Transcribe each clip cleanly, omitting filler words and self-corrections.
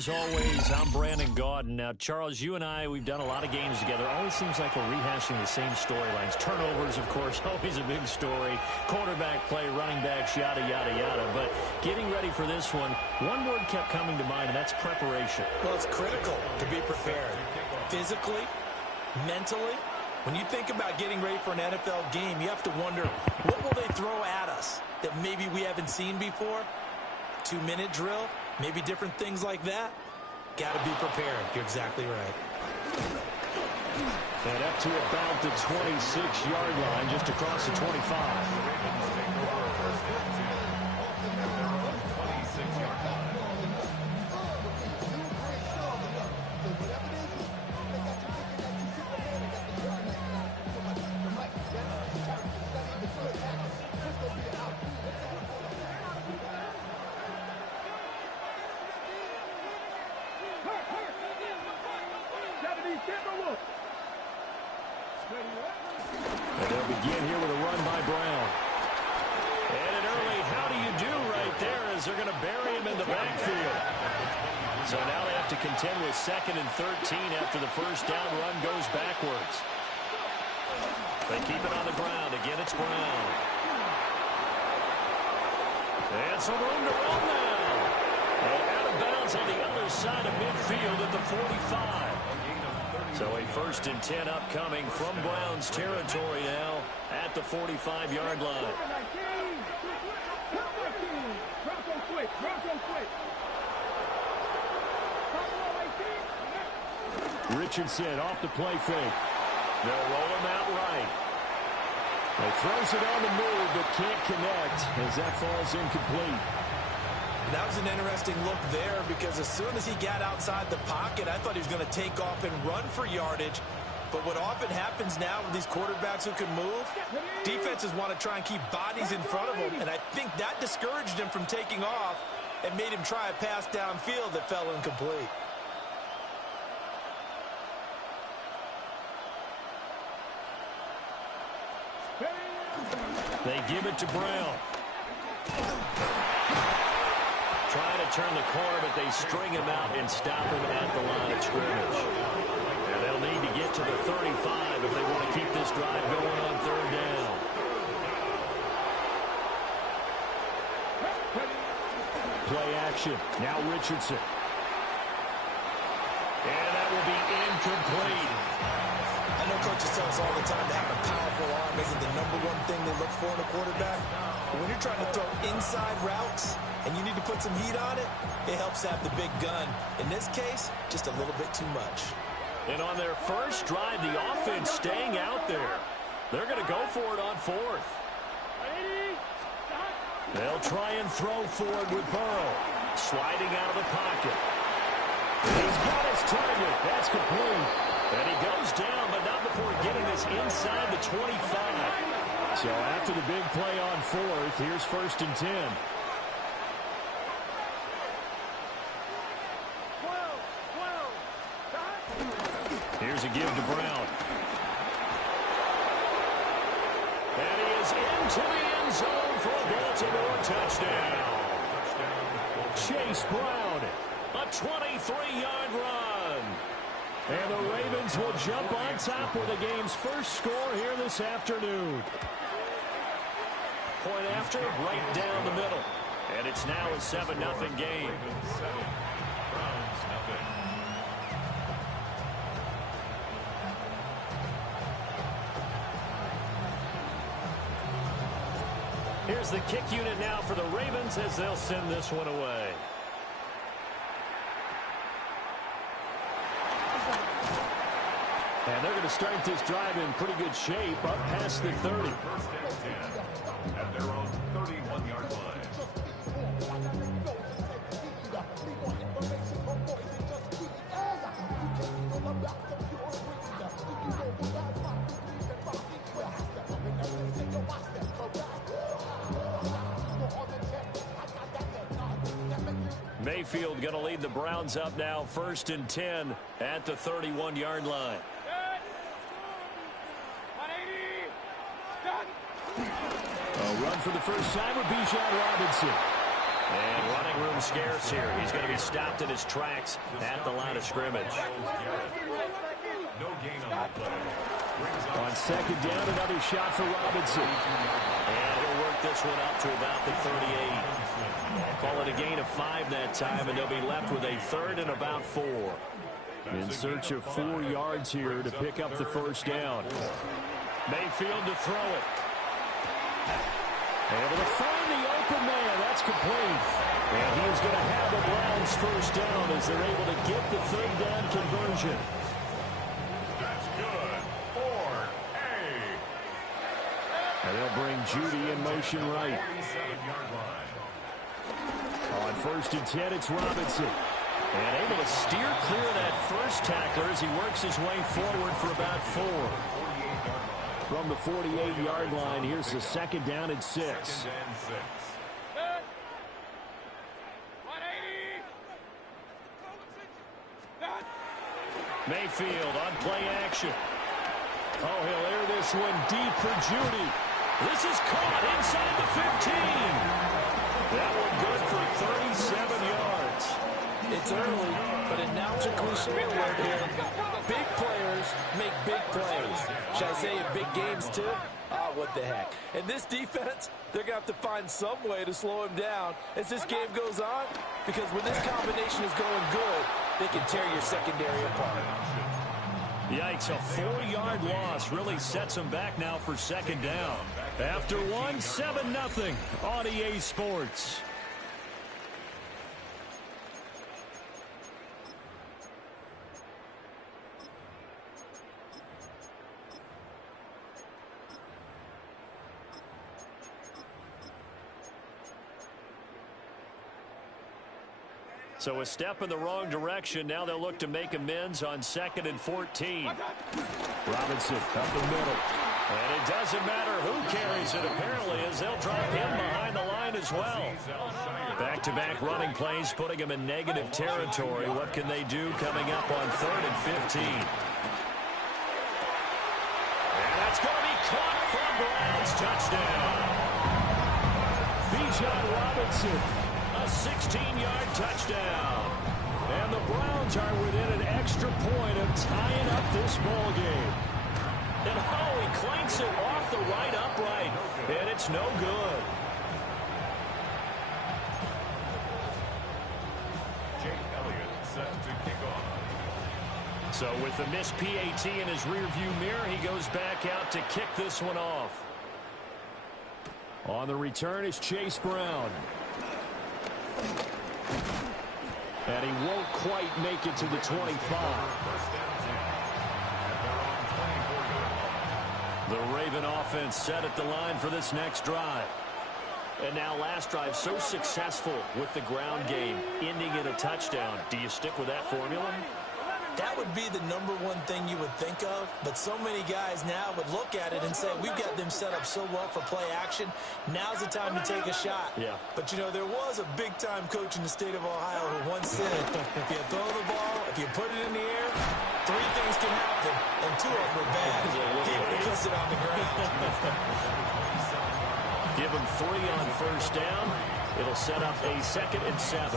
As always, I'm Brandon Gaudin. Now, Charles, you and I, we've done a lot of games together. Always seems like we're rehashing the same storylines. Turnovers, of course, always a big story. Quarterback play, running backs, yada, yada, yada. But getting ready for this one word kept coming to mind, and that's preparation. Well, it's critical to be prepared. Physically, mentally. When you think about getting ready for an NFL game, you have to wonder, what will they throw at us that maybe we haven't seen before? 2-minute drill? Maybe different things like that. Got to be prepared. You're exactly right. And up to about the 26-yard line, just across the 25. And they'll begin here with a run by Brown. And an early how do you do right there as they're going to bury him in the backfield. So now they have to contend with 2nd and 13 after the first down run goes backwards. They keep it on the ground. Again, it's Brown. And some room to run now. And out of bounds on the other side of midfield at the 45. So a 1st and 10 upcoming from Browns territory now at the 45-yard line. Richardson off the play fake. They'll roll him out right. He throws it on the move but can't connect as that falls incomplete. That was an interesting look there because as soon as he got outside the pocket, I thought he was going to take off and run for yardage. But what often happens now with these quarterbacks who can move, defenses want to try and keep bodies in front of them. And I think that discouraged him from taking off and made him try a pass downfield that fell incomplete. They give it to Brown. Trying to turn the corner, but they string him out and stop him at the line of scrimmage. And they'll need to get to the 35 if they want to keep this drive going on 3rd down. Play action. Now Richardson. And that will be incomplete. I know coaches tell us all the time that having a powerful arm isn't the #1 thing they look for in a quarterback. But when you're trying to throw inside routes and you need to put some heat on it, it helps have the big gun. In this case, just a little bit too much. And on their first drive, the offense staying out there. They're going to go for it on 4th. They'll try and throw for it with Burrow. Sliding out of the pocket. He's got his target. That's complete. And he goes down, but not before getting this inside the 25. So after the big play on 4th, here's 1st and 10. Here's a give to Brown. And he is into the end zone for a Baltimore touchdown. Chase Brown, a 23-yard run. And the Ravens will jump on top with the game's first score here this afternoon. Point after, right down the middle. And it's now a 7-0 game. Here's the kick unit now for the Ravens as they'll send this one away. And they're going to start this drive in pretty good shape up past the 30. 1st and 10 at their own 31-yard line. Mayfield going to lead the Browns up now, 1st and 10 at the 31-yard line. A run for the first time with Bijan Robinson. And running room scarce here. He's going to be stopped in his tracks at the line of scrimmage. No gain on the play. On second down, another shot for Robinson. And he'll work this one up to about the 38. Call it a gain of 5 that time, and they'll be left with a third and about 4. In search of 4 yards here to pick up the first down. Mayfield to throw it. Able to find the open man. That's complete. And he is going to have the Browns first down as they're able to get the third down conversion. That's good. 4A. And they'll bring Judy in motion right. 47-yard line. On first and 10, it's Robinson. And able to steer clear of that first tackler as he works his way forward for about 4. From the 48-yard line, here's the second down and 6. Second and 6. Mayfield on play action. Oh, he'll air this one deep for Judy. This is caught inside the 15. That one good for 37 yards. It's early, but announcer cliche alert here. Big players make big plays. Should I say in big games too? Oh, what the heck. And this defense, they're going to have to find some way to slow him down as this game goes on, because when this combination is going good, they can tear your secondary apart. Yikes, a 4-yard loss really sets them back now for second down. After one, 7-0 on EA Sports. So a step in the wrong direction. Now they'll look to make amends on 2nd and 14. Robinson up the middle. And it doesn't matter who carries it, apparently, as they'll drop him behind the line as well. Back-to-back running plays, putting him in negative territory. What can they do coming up on 3rd and 15? And that's going to be caught for Browns touchdown. Bijan Robinson. A 16-yard touchdown. And the Browns are within an extra point of tying up this ball game. And oh, he clanks it off the right upright. And it's no good. Jake Elliott set to kick off. So with the missed PAT in his rearview mirror, he goes back out to kick this one off. On the return is Chase Brown. And he won't quite make it to the 25. The Raven offense set at the line for this next drive. And now last drive so successful with the ground game, ending in a touchdown. Do you stick with that formula? That would be the number one thing you would think of, but so many guys now would look at it and say, we've got them set up so well for play action. Now's the time to take a shot. Yeah. But, you know, there was a big-time coach in the state of Ohio who once said, if you throw the ball, if you put it in the air, 3 things can happen, and 2 of them are bad. He puts it on the ground. Give him 3 on first down. It'll set up a 2nd and 7.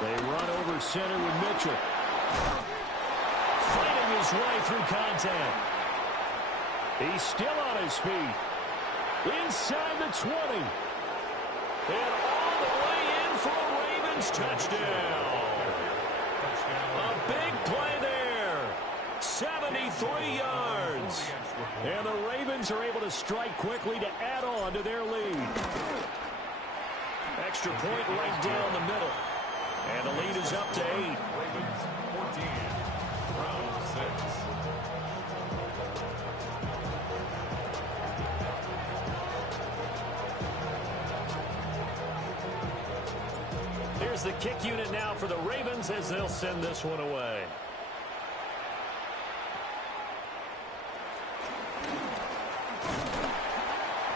They run over center with Mitchell. Fighting his way through contact. He's still on his feet. Inside the 20. And all the way in for a Ravens touchdown. A big play there. 73 yards. And the Ravens are able to strike quickly to add on to their lead. Extra point right down the middle. And the lead is up to 8. Ravens 14, Browns 6. Here's the kick unit now for the Ravens as they'll send this one away.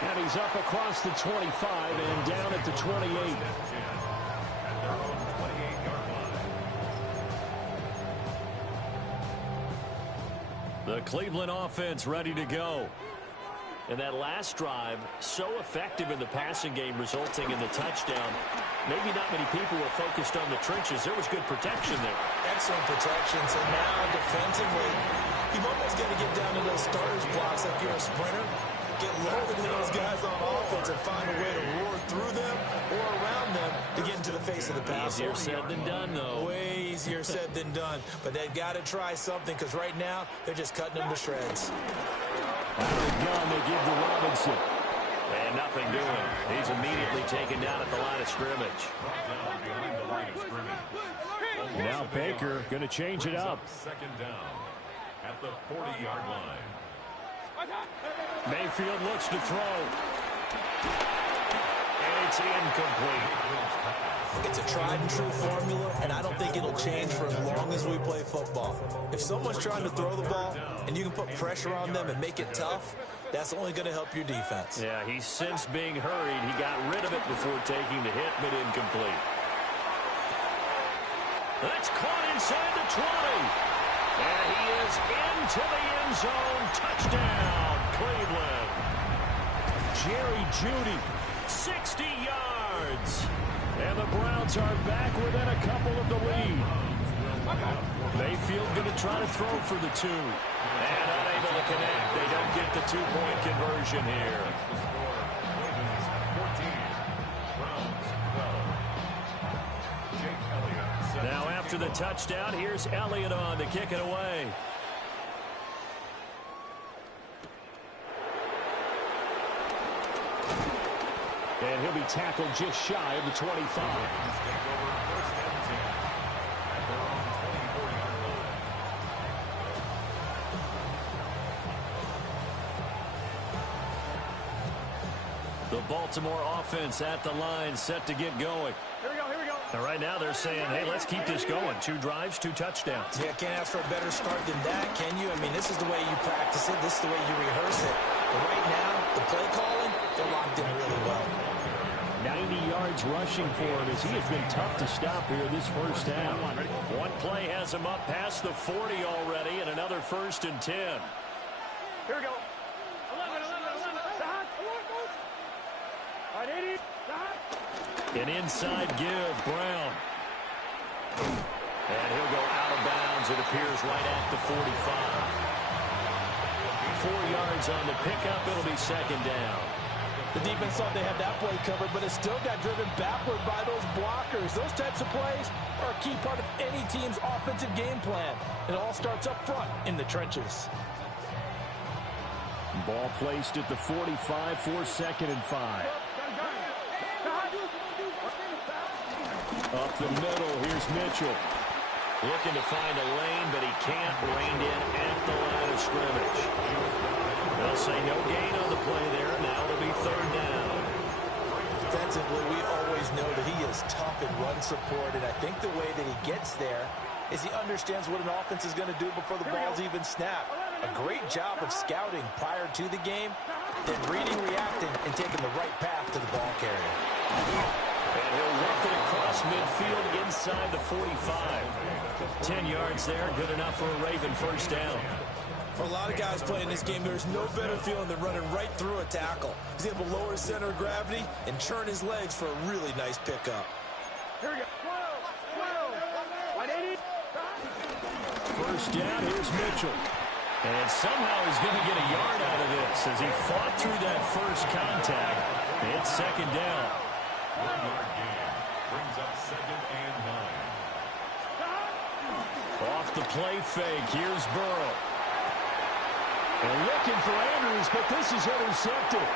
And he's up across the 25 and down at the 28. The Cleveland offense ready to go. And that last drive, so effective in the passing game, resulting in the touchdown. Maybe not many people were focused on the trenches. There was good protection there. Excellent protection. So now defensively, you've almost got to get down to those starters blocks like you're a sprinter. Get low into those guys on offense and find a way to roar through them or around them to get into the face of the passer. Easier said than done, though. Way easier said than done. But they've got to try something because right now they're just cutting them to shreds. Out of the gun, they give to Robinson. And nothing doing. He's immediately taken down at the line of scrimmage. Now Baker going to change it up. Second down at the 40-yard line. Mayfield looks to throw. And it's incomplete. It's a tried-and-true formula, and I don't think it'll change for as long as we play football. If someone's trying to throw the ball and you can put pressure on them and make it tough, that's only going to help your defense. Yeah, he sensed being hurried. He got rid of it before taking the hit, but incomplete. That's caught inside the 20. And he is into the end zone. Touchdown, Cleveland. Jerry Jeudy, 60 yards. And the Browns are back within a couple of the lead. Mayfield going to try to throw for the 2. And unable to connect. They don't get the 2-point conversion here. Now after the touchdown, here's Elliott on to kick it away. And he'll be tackled just shy of the 25. The Baltimore offense at the line, set to get going. Here we go, here we go. And right now they're saying, hey, let's keep this going. 2 drives, 2 touchdowns. Yeah, can't ask for a better start than that, can you? I mean, this is the way you practice it. This is the way you rehearse it. But right now, the play calling, they're locked in really well. 90 yards rushing for him as he has been tough to stop here this first half. One play has him up past the 40 already, and another 1st and 10. Here we go. 11. All right, 80. An inside give, Brown. And he'll go out of bounds, it appears, right at the 45. 4 yards on the pickup, it'll be 2nd down. The defense thought they had that play covered, but it still got driven backward by those blockers. Those types of plays are a key part of any team's offensive game plan. It all starts up front in the trenches. Ball placed at the 45 for 2nd and 5. Up the middle, here's Mitchell. Looking to find a lane, but he can't. Reined in at the line of scrimmage. They'll say no gain on the play there. Now it'll be 3rd down. Defensively, we always know that he is tough in run support, and I think the way that he gets there is he understands what an offense is going to do before the ball's even snapped. A great job of scouting prior to the game, then reading, reacting, and taking the right path to the ball carrier. And he'll work it across midfield inside the 45. 10 yards there, good enough for a Raven 1st down. For a lot of guys playing this game, there's no better feeling than running right through a tackle. He's able to lower his center of gravity and churn his legs for a really nice pickup. Here we go. 180. 1st down, here's Mitchell. And somehow he's going to get a yard out of this as he fought through that first contact. It's 2nd down. 1-yard gain brings up 2nd and 9. Off the play fake, here's Burrow. And looking for Andrews, but this is intercepted.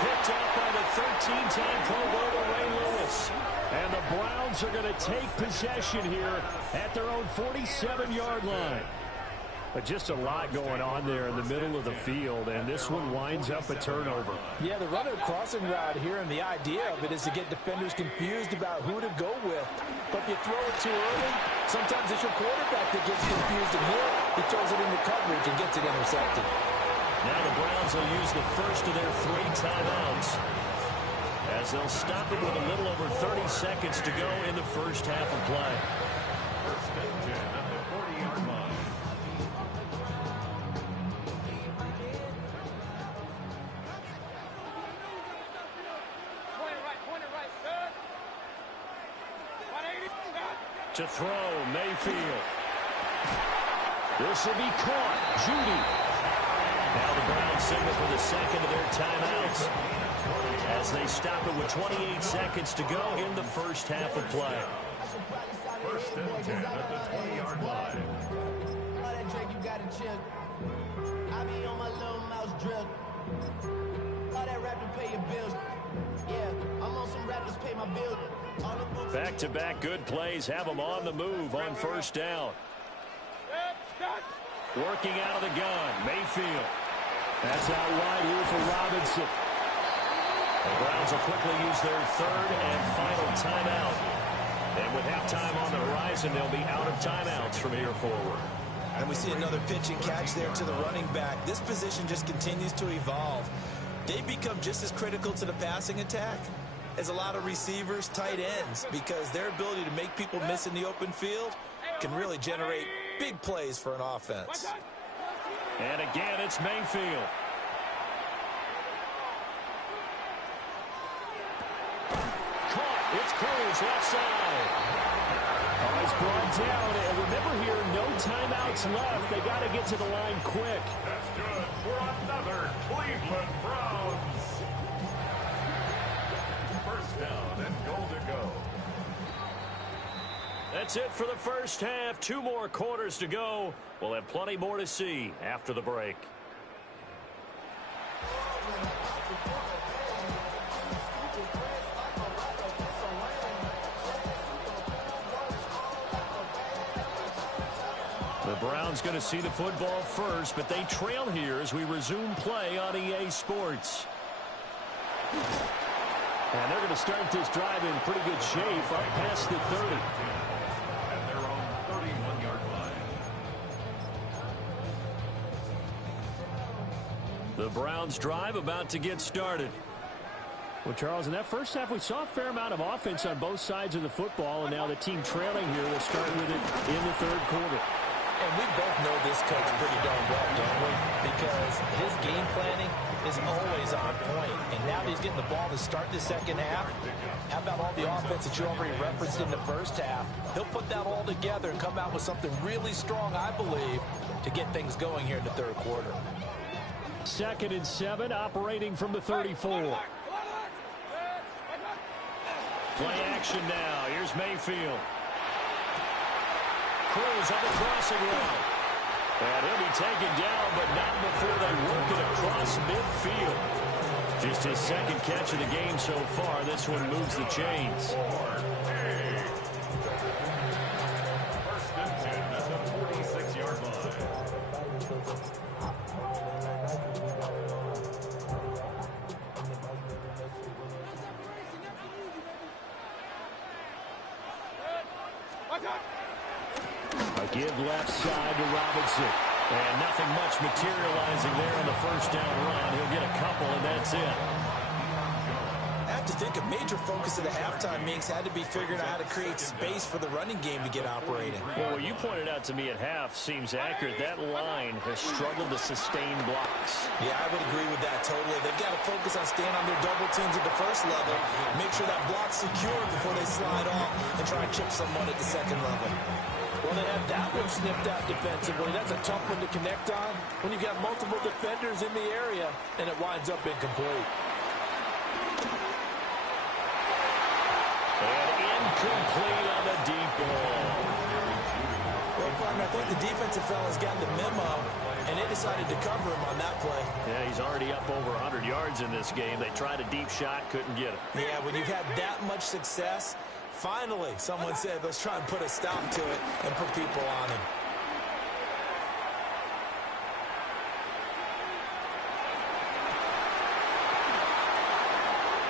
Picked up by the 13-time Pro Bowler Ray Lewis. And the Browns are going to take possession here at their own 47-yard line. But just a lot going on there in the middle of the field, and this one winds up a turnover. Yeah, the running crossing route here, and the idea of it is to get defenders confused about who to go with. But if you throw it too early, sometimes it's your quarterback that gets confused, and here he throws it into coverage and gets it intercepted. Now the Browns will use the first of their 3 timeouts as they'll stop it with a little over 30 seconds to go in the first half of play. 1st and 10 at the 40-yard line. To throw, Mayfield. This will be caught. Judy. Now the Browns signal for the second of their timeouts as they stop it with 28 seconds to go in the first half of play. First and 10 at the 20-yard line. All that Drake, you gotta chill. I be on my little mouse drill. All that rap to pay your bills. Yeah, I'm on some rappers pay my bills. Back-to-back good plays have them on the move on first down. Working out of the gun, Mayfield. That's out wide here for Robinson. The Browns will quickly use their third and final timeout. And with halftime on the horizon, they'll be out of timeouts from here forward. And we see another pitch and catch there to the running back. This position just continues to evolve. They become just as critical to the passing attack as a lot of receivers, tight ends, because their ability to make people miss in the open field can really generate big plays for an offense. And again, it's Mayfield. Caught. It's Cruz, left side. Oh, he's brought down. And remember here, no timeouts left. They got to get to the line quick. That's good for another Cleveland Browns. First down and goal to go. That's it for the first half. 2 more quarters to go. We'll have plenty more to see after the break. The Browns going to see the football first, but they trail here as we resume play on EA Sports. And they're going to start this drive in pretty good shape up past the 30. At their own 31-yard line. The Browns drive about to get started. Well, Charles, in that first half, we saw a fair amount of offense on both sides of the football, and now the team trailing here will start with it in the third quarter. And we both know this coach pretty darn well, don't we? Because his game planning is always on point. And now that he's getting the ball to start the second half, how about all the offense that you already referenced in the first half? He'll put that all together and come out with something really strong, I believe, to get things going here in the third quarter. 2nd and 7, operating from the 34. Play action now. Here's Mayfield. Cruz on the crossing route. And he'll be taken down, but not before they work it across midfield. Just his second catch of the game so far. This one moves the chains. First and 10 at the 46-yard line. A give left side to Robinson. And nothing much materializing there on the first down run. He'll get a couple, and that's it. I have to think a major focus of the halftime meetings had to be figuring out how to create space for the running game to get operating. Well, what you pointed out to me at half seems accurate. That line has struggled to sustain blocks. Yeah, I would agree with that totally. They've got to focus on staying on their double teams at the first level, make sure that block's secure before they slide off and try and chip someone at the second level. Well, they have that one snipped out defensively. That's a tough one to connect on when you've got multiple defenders in the area, and it winds up incomplete. And incomplete on the deep ball. Well, partner, I think the defensive fella's got the memo, and they decided to cover him on that play. Yeah, he's already up over 100 yards in this game. They tried a deep shot, couldn't get it. Yeah, when you've had that much success, finally someone said, let's try and put a stop to it and put people on him.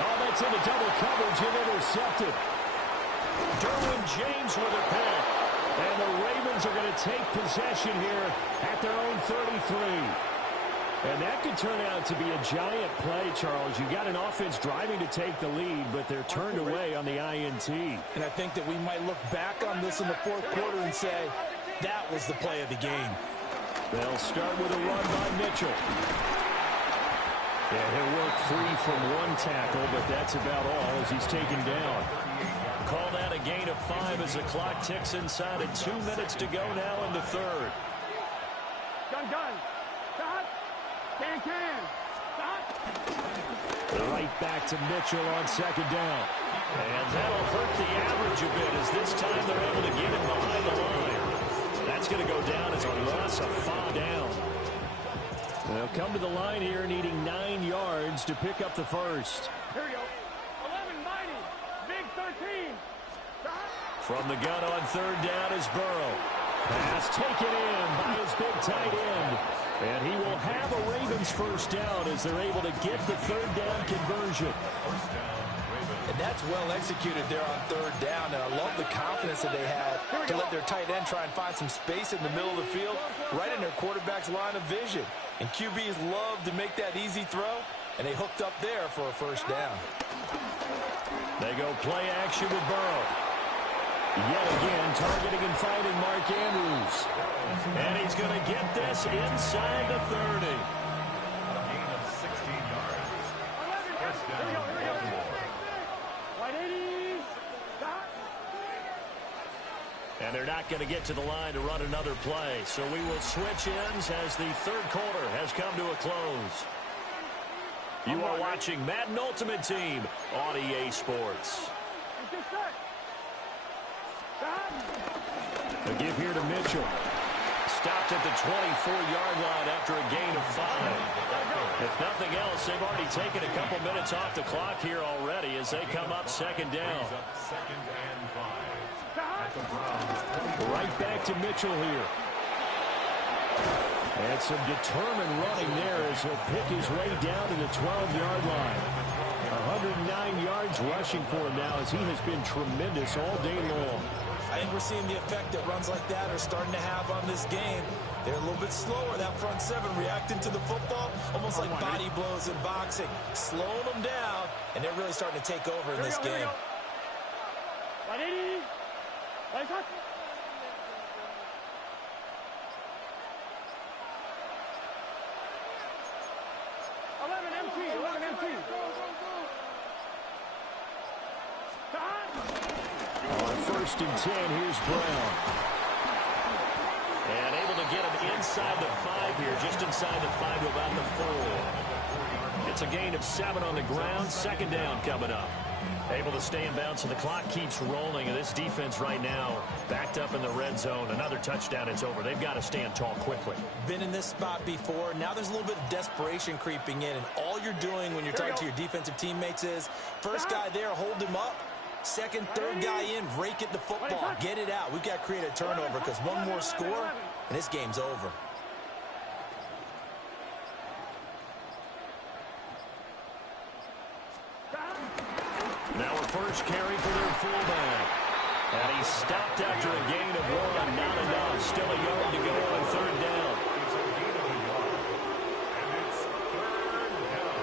Oh, that's into double coverage and intercepted. Derwin James with a pick. And the Ravens are going to take possession here at their own 33. And that could turn out to be a giant play, Charles. You got an offense driving to take the lead, but they're turned away on the INT. And I think that we might look back on this in the fourth quarter and say, that was the play of the game. They'll start with a run by Mitchell. Yeah, he'll work free from one tackle, but that's about all as he's taken down. call that a gain of 5 as the clock ticks inside of 2 minutes to go now in the third. Gun. Stop. Can. Stop. Right back to Mitchell on second down. And that'll hurt the average a bit as this time they're able to get him behind the line. That's going to go down as a loss of 5 down. They'll come to the line here needing 9 yards to pick up the first. Here we go. 11 mighty. Big 13. Stop. From the gun on third down is Burrow. Pass taken in by his big tight end. And he will have a Ravens first down as they're able to get the third down conversion. And that's well executed there on third down. And I love the confidence that they had to let their tight end try and find some space in the middle of the field, right in their quarterback's line of vision. And QBs love to make that easy throw, and they hooked up there for a first down. They go play action with Burrow. Yet again, targeting and finding Mark Andrews. And he's going to get this inside the 30. A gain of 16 yards. 11. First down. Here we go. 180. Stop. And they're not going to get to the line to run another play. So we will switch ends as the third quarter has come to a close. You are watching Madden Ultimate Team on EA Sports. A give here to Mitchell. Stopped at the 24-yard line after a gain of 5. If nothing else, they've already taken a couple minutes off the clock here already as they come up second down. Second and 5. Right back to Mitchell here. And some determined running there as he'll pick his way down to the 12-yard line. 109 yards rushing for him now as he has been tremendous all day long. I think we're seeing the effect that runs like that are starting to have on this game. They're a little bit slower, that front seven, reacting to the football, almost like body blows in boxing, slowing them down, and they're really starting to take over in this game. 180. 11 MT. On first and 10, here's Brown. And able to get him inside the 5 here, just inside the 5 to about the 4. It's a gain of 7 on the ground. Second down coming up. Able to stay in bounds, so the clock keeps rolling. And this defense right now backed up in the red zone. Another touchdown, it's over. They've got to stand tall quickly. Been in this spot before. Now there's a little bit of desperation creeping in. And all you're doing when you're talking to your defensive teammates is, first guy there, hold him up. Second, third guy in, rake at the football. Get it out. We've got to create a turnover because one more score, and this game's over. Now a first carry for their fullback. And he stopped after a gain of 1. Not enough. Still a yard to go on third down. It's a gain of a yard. And it's third down.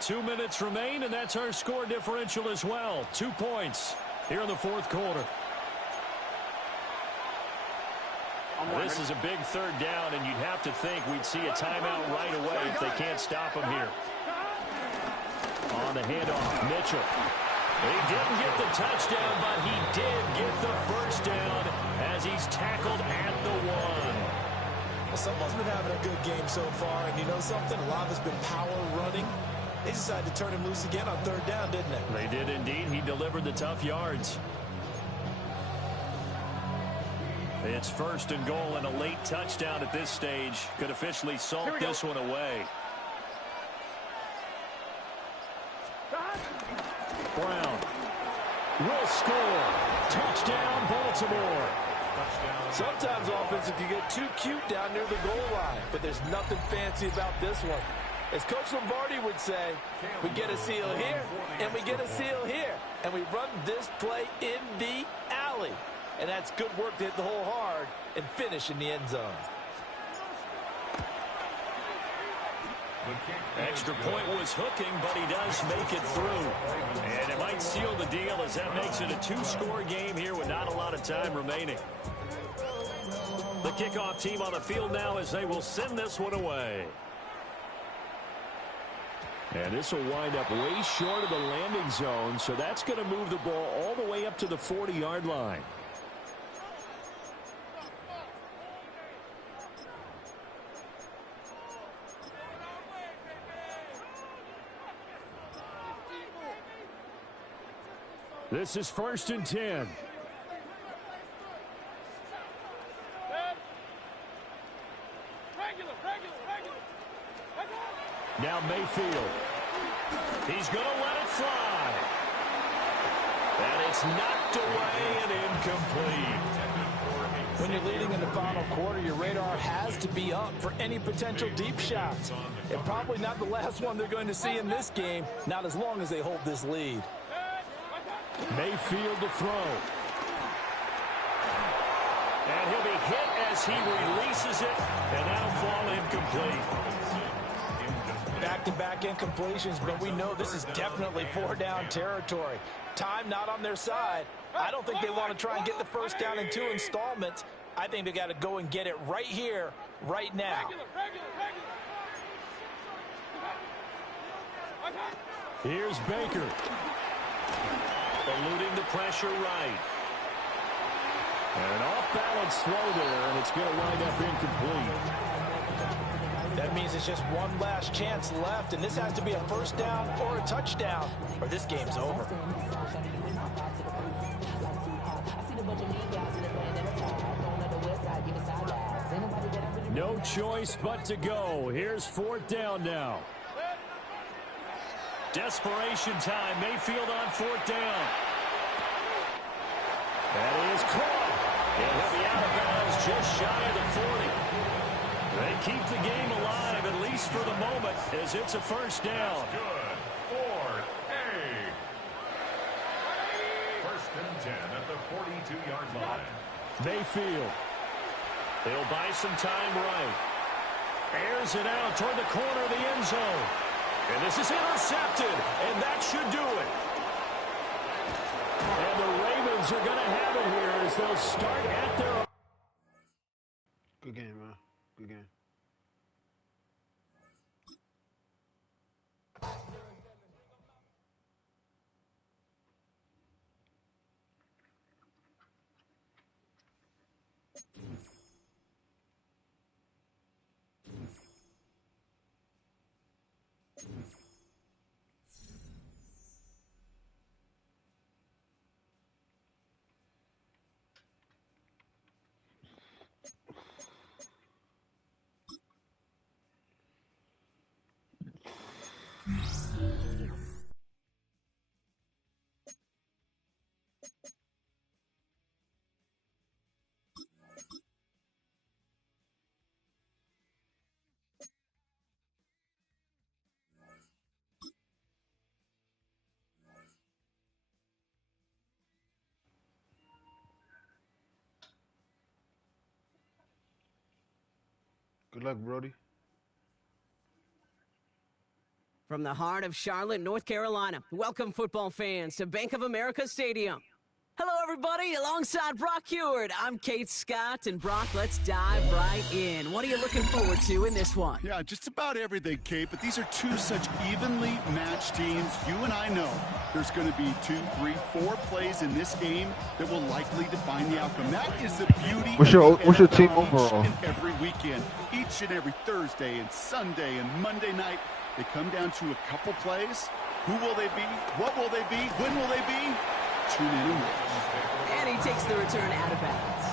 2 minutes remain, and that's our score differential as well. 2 points here in the fourth quarter. This is a big third down, and you'd have to think we'd see a timeout right away if they can't stop him here. On the handoff, Mitchell. He didn't get the touchdown, but he did get the first down as he's tackled at the 1. Well, someone's been having a good game so far, and you know something? A lot of it's been power running. They decided to turn him loose again on third down, didn't they? They did indeed. He delivered the tough yards. It's first and goal, and a late touchdown at this stage could officially salt this one away. Brown will score. Touchdown, Baltimore. Sometimes offenses can get too cute down near the goal line, but there's nothing fancy about this one. As Coach Lombardi would say, we get a seal here, and we get a seal here, and we run this play in the alley. And that's good work to hit the hole hard and finish in the end zone. Extra point was hooking, but he does make it through. And it might seal the deal as that makes it a 2-score game here with not a lot of time remaining. The kickoff team on the field now as they will send this one away. And this will wind up way short of the landing zone, so that's going to move the ball all the way up to the 40-yard line. This is 1st and 10. Now Mayfield. He's going to let it fly. And it's knocked away and incomplete. When you're leading in the final quarter, your radar has to be up for any potential deep shots. And probably not the last one they're going to see in this game, not as long as they hold this lead. Mayfield to throw. And he'll be hit as he releases it, and that'll fall incomplete. Back-to-back incompletions, but we know this is definitely 4-down territory. Time not on their side. I don't think they want to try and get the first down in 2 installments. I think they got to go and get it right here, right now. Here's Baker. Eluding the pressure right. And an off-balance throw there, and it's going to wind up incomplete. That means it's just one last chance left, and this has to be a first down or a touchdown, or this game's over. No choice but to go. Here's 4th down now. Desperation time. Mayfield on 4th down. That is caught. And he'll be out of bounds just shy of the 40. They keep the game alive, at least for the moment, as it's a first down. Good. 4A. 1st and 10 at the 42-yard line. Mayfield. They'll buy some time right. Airs it out toward the corner of the end zone. And this is intercepted, and that should do it. And the Ravens are going to have it here as they'll start at their... Good game, man. Good game. Good luck, Brody. From the heart of Charlotte, North Carolina, welcome football fans to Bank of America Stadium. Hello, everybody. Alongside Brock Heward, I'm Kate Scott. And, Brock, let's dive right in. What are you looking forward to in this one? Yeah, just about everything, Kate. But these are two such evenly matched teams. You and I know there's going to be 2, 3, 4 plays in this game that will likely define the outcome. That is the beauty What's your team overall? And every weekend, each and every Thursday and Sunday and Monday night, they come down to a couple plays. Who will they be? What will they be? When will they be? Tune in and watch. And he takes the return out of bounds.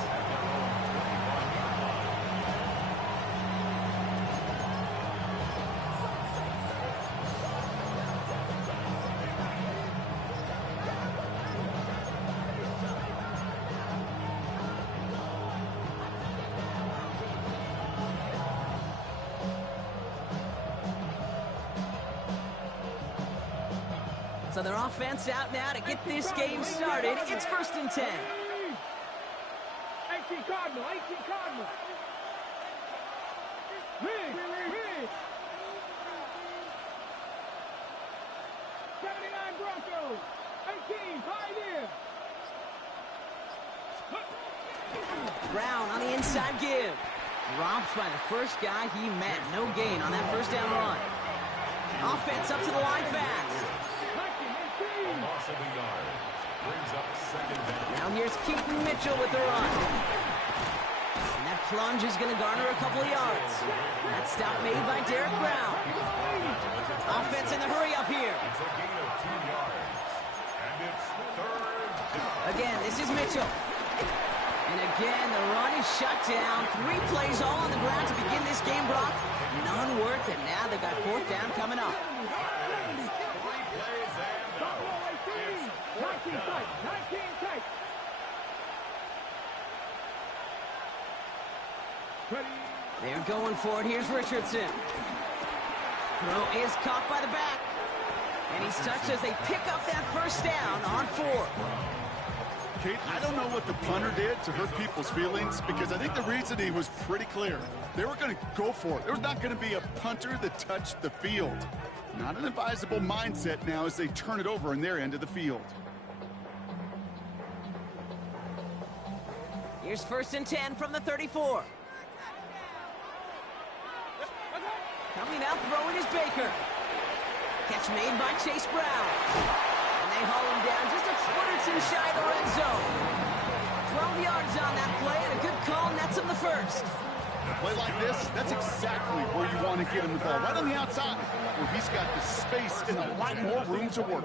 So their offense out now to get this game started. It's 1st and 10. 18 Cardinal, 18 Cardinal. Rig. 79 Broncos. 18 Pioneer. Brown on the inside give. Dropped by the first guy he met. No gain on that first down run. Offense up to the line fast. A loss of a yard. Brings up second down. Now here's Keaton Mitchell with the run. And that plunge is going to garner a couple of yards. That stop made by Derek Brown. Offense in the hurry up here. It's a gain of 2 yards. And it's third down. Again, this is Mitchell. And again, the run is shut down. 3 plays all on the ground to begin this game, Brock. None work, and now they've got 4th down coming up. 3 plays and out. It's 4th down. They're going for it. Here's Richardson. Throw is caught by the back. And he's touched as they pick up that 1st down on 4th. Kate, I don't know what the punter did to hurt people's feelings because I think the reasoning was pretty clear. They were going to go for it. There was not going to be a punter that touched the field. Not an advisable mindset now as they turn it over in their end of the field. Here's 1st and 10 from the 34. Coming out, throwing is Baker. Catch made by Chase Brown. And they haul him down just a foot or 2 shy of the red zone. 12 yards on that play, and a good call nets him the 1st. A play like this, that's exactly where you want to get him the ball, right on the outside, where he's got the space and a lot more room to work.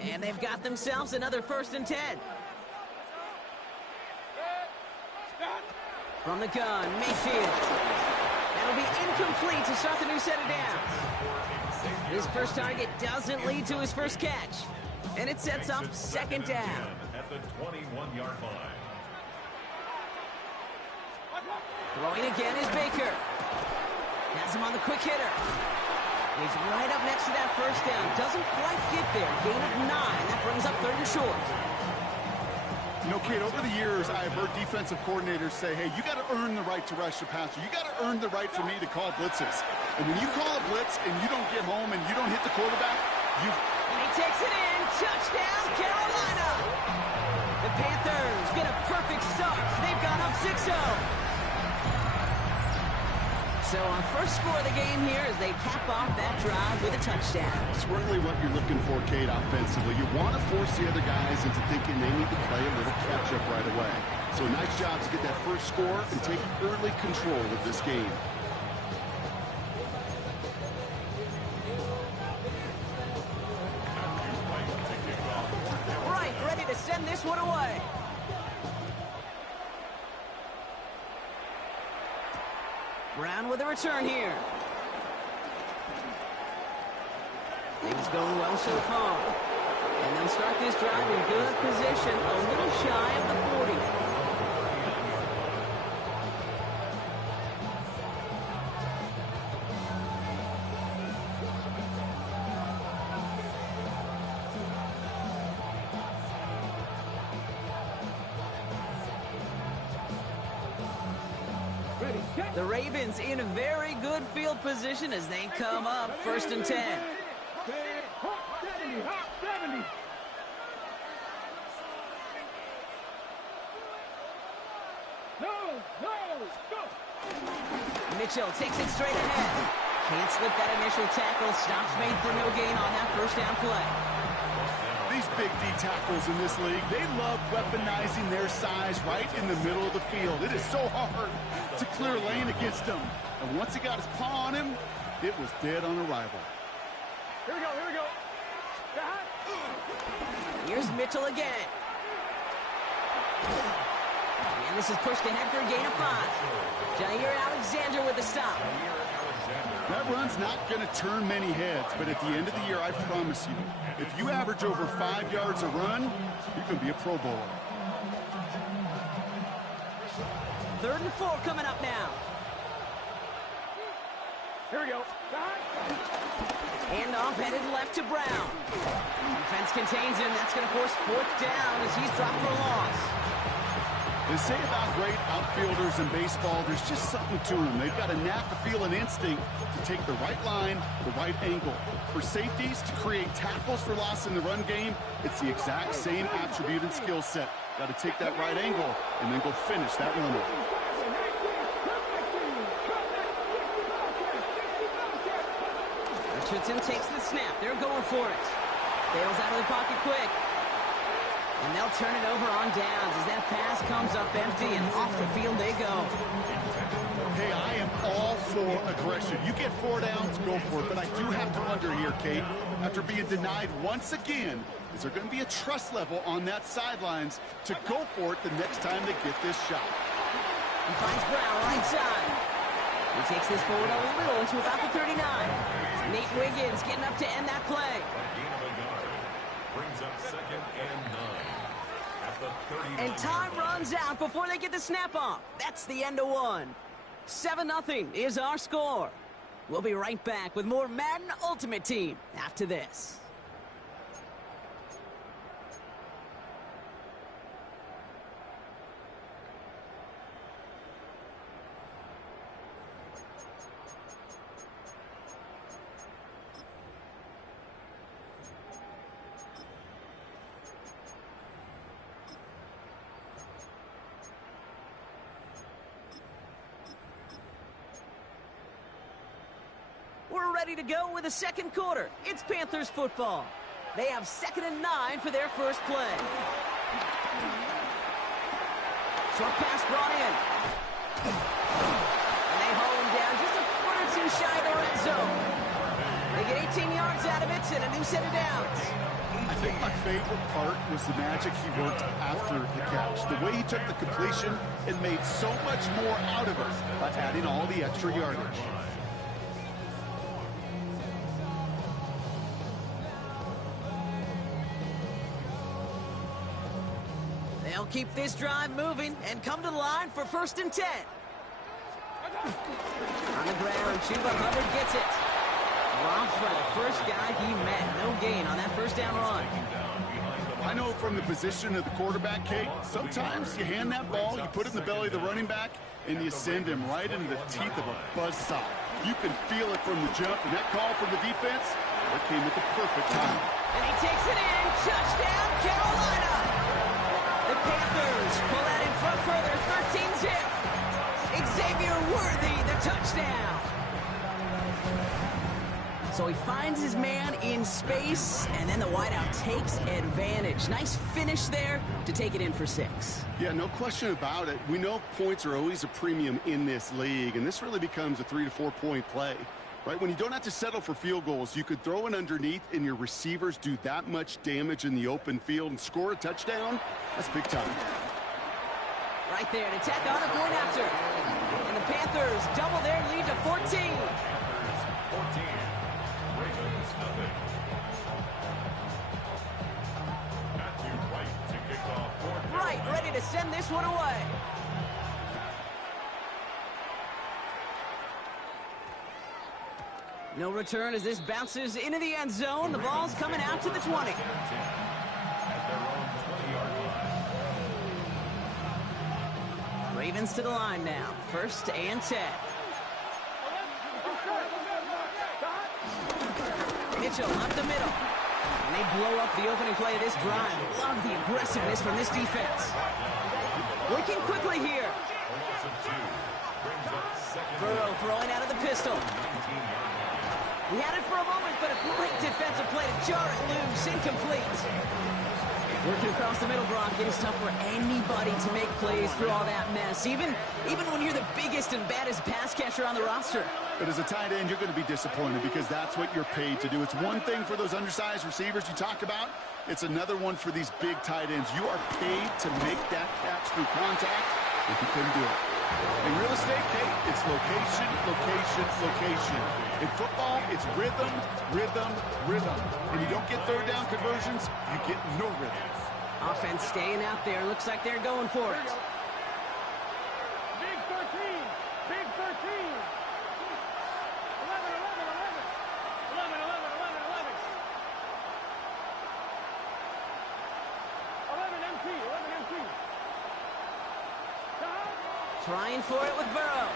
And they've got themselves another 1st and 10. From the gun, Mayfield. That'll be incomplete to start the new set of downs. His first target doesn't lead to his first catch. And it sets up 2nd down. At the 21-yard line. Throwing again is Baker. Has him on the quick hitter. He's right up next to that 1st down. Doesn't quite get there. Gain of 9. That brings up 3rd and short. You know, Kate, over the years, I've heard defensive coordinators say, hey, you got to earn the right to rush the passer. You got to earn the right for me to call blitzes. And when you call a blitz and you don't get home and you don't hit the quarterback, you've... And he takes it in. Touchdown, Carolina. The Panthers get a perfect start. They've gone up 6-0. So our first score of the game here as they cap off that drive with a touchdown. It's really what you're looking for, Kate, offensively. You want to force the other guys into thinking they need to play a little catch-up right away. So a nice job to get that first score and take early control of this game. Right, ready to send this one away. Brown with a return here. Things going well so far. And they'll start this drive in good position, a little shy of the 40. The Ravens in a very good field position as they come up 1st and 10. Mitchell takes it straight ahead. Can't slip that initial tackle. Stops made for no gain on that 1st down play. These big D tackles in this league, they love weaponizing their size right in the middle of the field. It is so hard to clear lane against them. And once he got his paw on him, it was dead on arrival. Here we go, here we go. Here's Mitchell again. And this is pushed ahead for a gain of 5. Jair Alexander with the stop. That run's not going to turn many heads, but at the end of the year, I promise you, if you average over 5 yards a run, you can be a Pro Bowler. 3rd and 4 coming up now. Here we go. Handoff headed left to Brown. Defense contains him. That's going to force 4th down as he's dropped for a loss. They say about great outfielders in baseball, there's just something to them. They've got a knack, a feel, and instinct to take the right line, the right angle. For safeties, to create tackles for loss in the run game, it's the exact same attribute and skill set. Got to take that right angle and then go finish that runner. Richardson takes the snap. They're going for it. Bails out of the pocket quick. And they'll turn it over on downs as that pass comes up empty, and off the field they go. Hey, I am all for aggression. You get 4 downs, go for it. But I do have to wonder here, Kate, after being denied once again, is there going to be a trust level on that sidelines to go for it the next time they get this shot? He finds Brown right side. He takes this forward a little into about the 39. Nate Wiggins getting up to end that play. Brings up 2nd and 9 at the 39. And time runs out before they get the snap off. That's the end of one. 7-0 is our score. We'll be right back with more Madden Ultimate Team after this. We're ready to go with the second quarter. It's Panthers football. They have 2nd and 9 for their first play. Short pass brought in. And they haul him down just a foot or two shy of the red zone. They get 18 yards out of it and a new set of downs. I think my favorite part was the magic he worked after the catch. The way he took the completion and made so much more out of it by adding all the extra yardage. They'll keep this drive moving and come to the line for 1st and 10. On the ground, Chuba Hubbard gets it. Dropped by the first guy he met. No gain on that first down run. I know from the position of the quarterback, Kate, sometimes you hand that ball, you put it in the belly of the running back, and you send him right into the teeth of a buzzsaw. You can feel it from the jump, and that call from the defense, it came at the perfect time. And he takes it in. Touchdown, Carolina! The Panthers pull out in front further, 13-zip. Xavier Worthy, the touchdown. So he finds his man in space, and then the wideout takes advantage. Nice finish there to take it in for 6. Yeah, no question about it. We know points are always a premium in this league, and this really becomes a 3 to 4 point play. Right, when you don't have to settle for field goals, you could throw it underneath and your receivers do that much damage in the open field and score a touchdown. That's big time. Right there to tack on a point after. And the Panthers double their lead to 14. 14. Ravens nothing. Matthew Wright to kick off for Wright ready to send this one away. No return as this bounces into the end zone. The ball's coming out to the 20. Ravens to the line now. 1st and 10. Mitchell up the middle. And they blow up the opening play of this drive. Love the aggressiveness from this defense. Working quickly here. Burrow throwing out of the pistol. He had it for a moment, but a great defensive play to jar it loose. Incomplete. Working across the middle, Brock. It is tough for anybody to make plays through all that mess, even when you're the biggest and baddest pass catcher on the roster. But as a tight end, you're going to be disappointed because that's what you're paid to do. It's one thing for those undersized receivers you talk about. It's another one for these big tight ends. You are paid to make that catch through contact if you couldn't do it. In real estate, Kate, it's location, location, location. In football, it's rhythm, rhythm, rhythm. And you don't get third down conversions, you get no rhythm. Offense staying out there. Looks like they're going for it. Big 13. Big 13. 11, 11, 11. 11, 11, 11, 11. 11 MT. 11 MT. Trying for it with Burrow.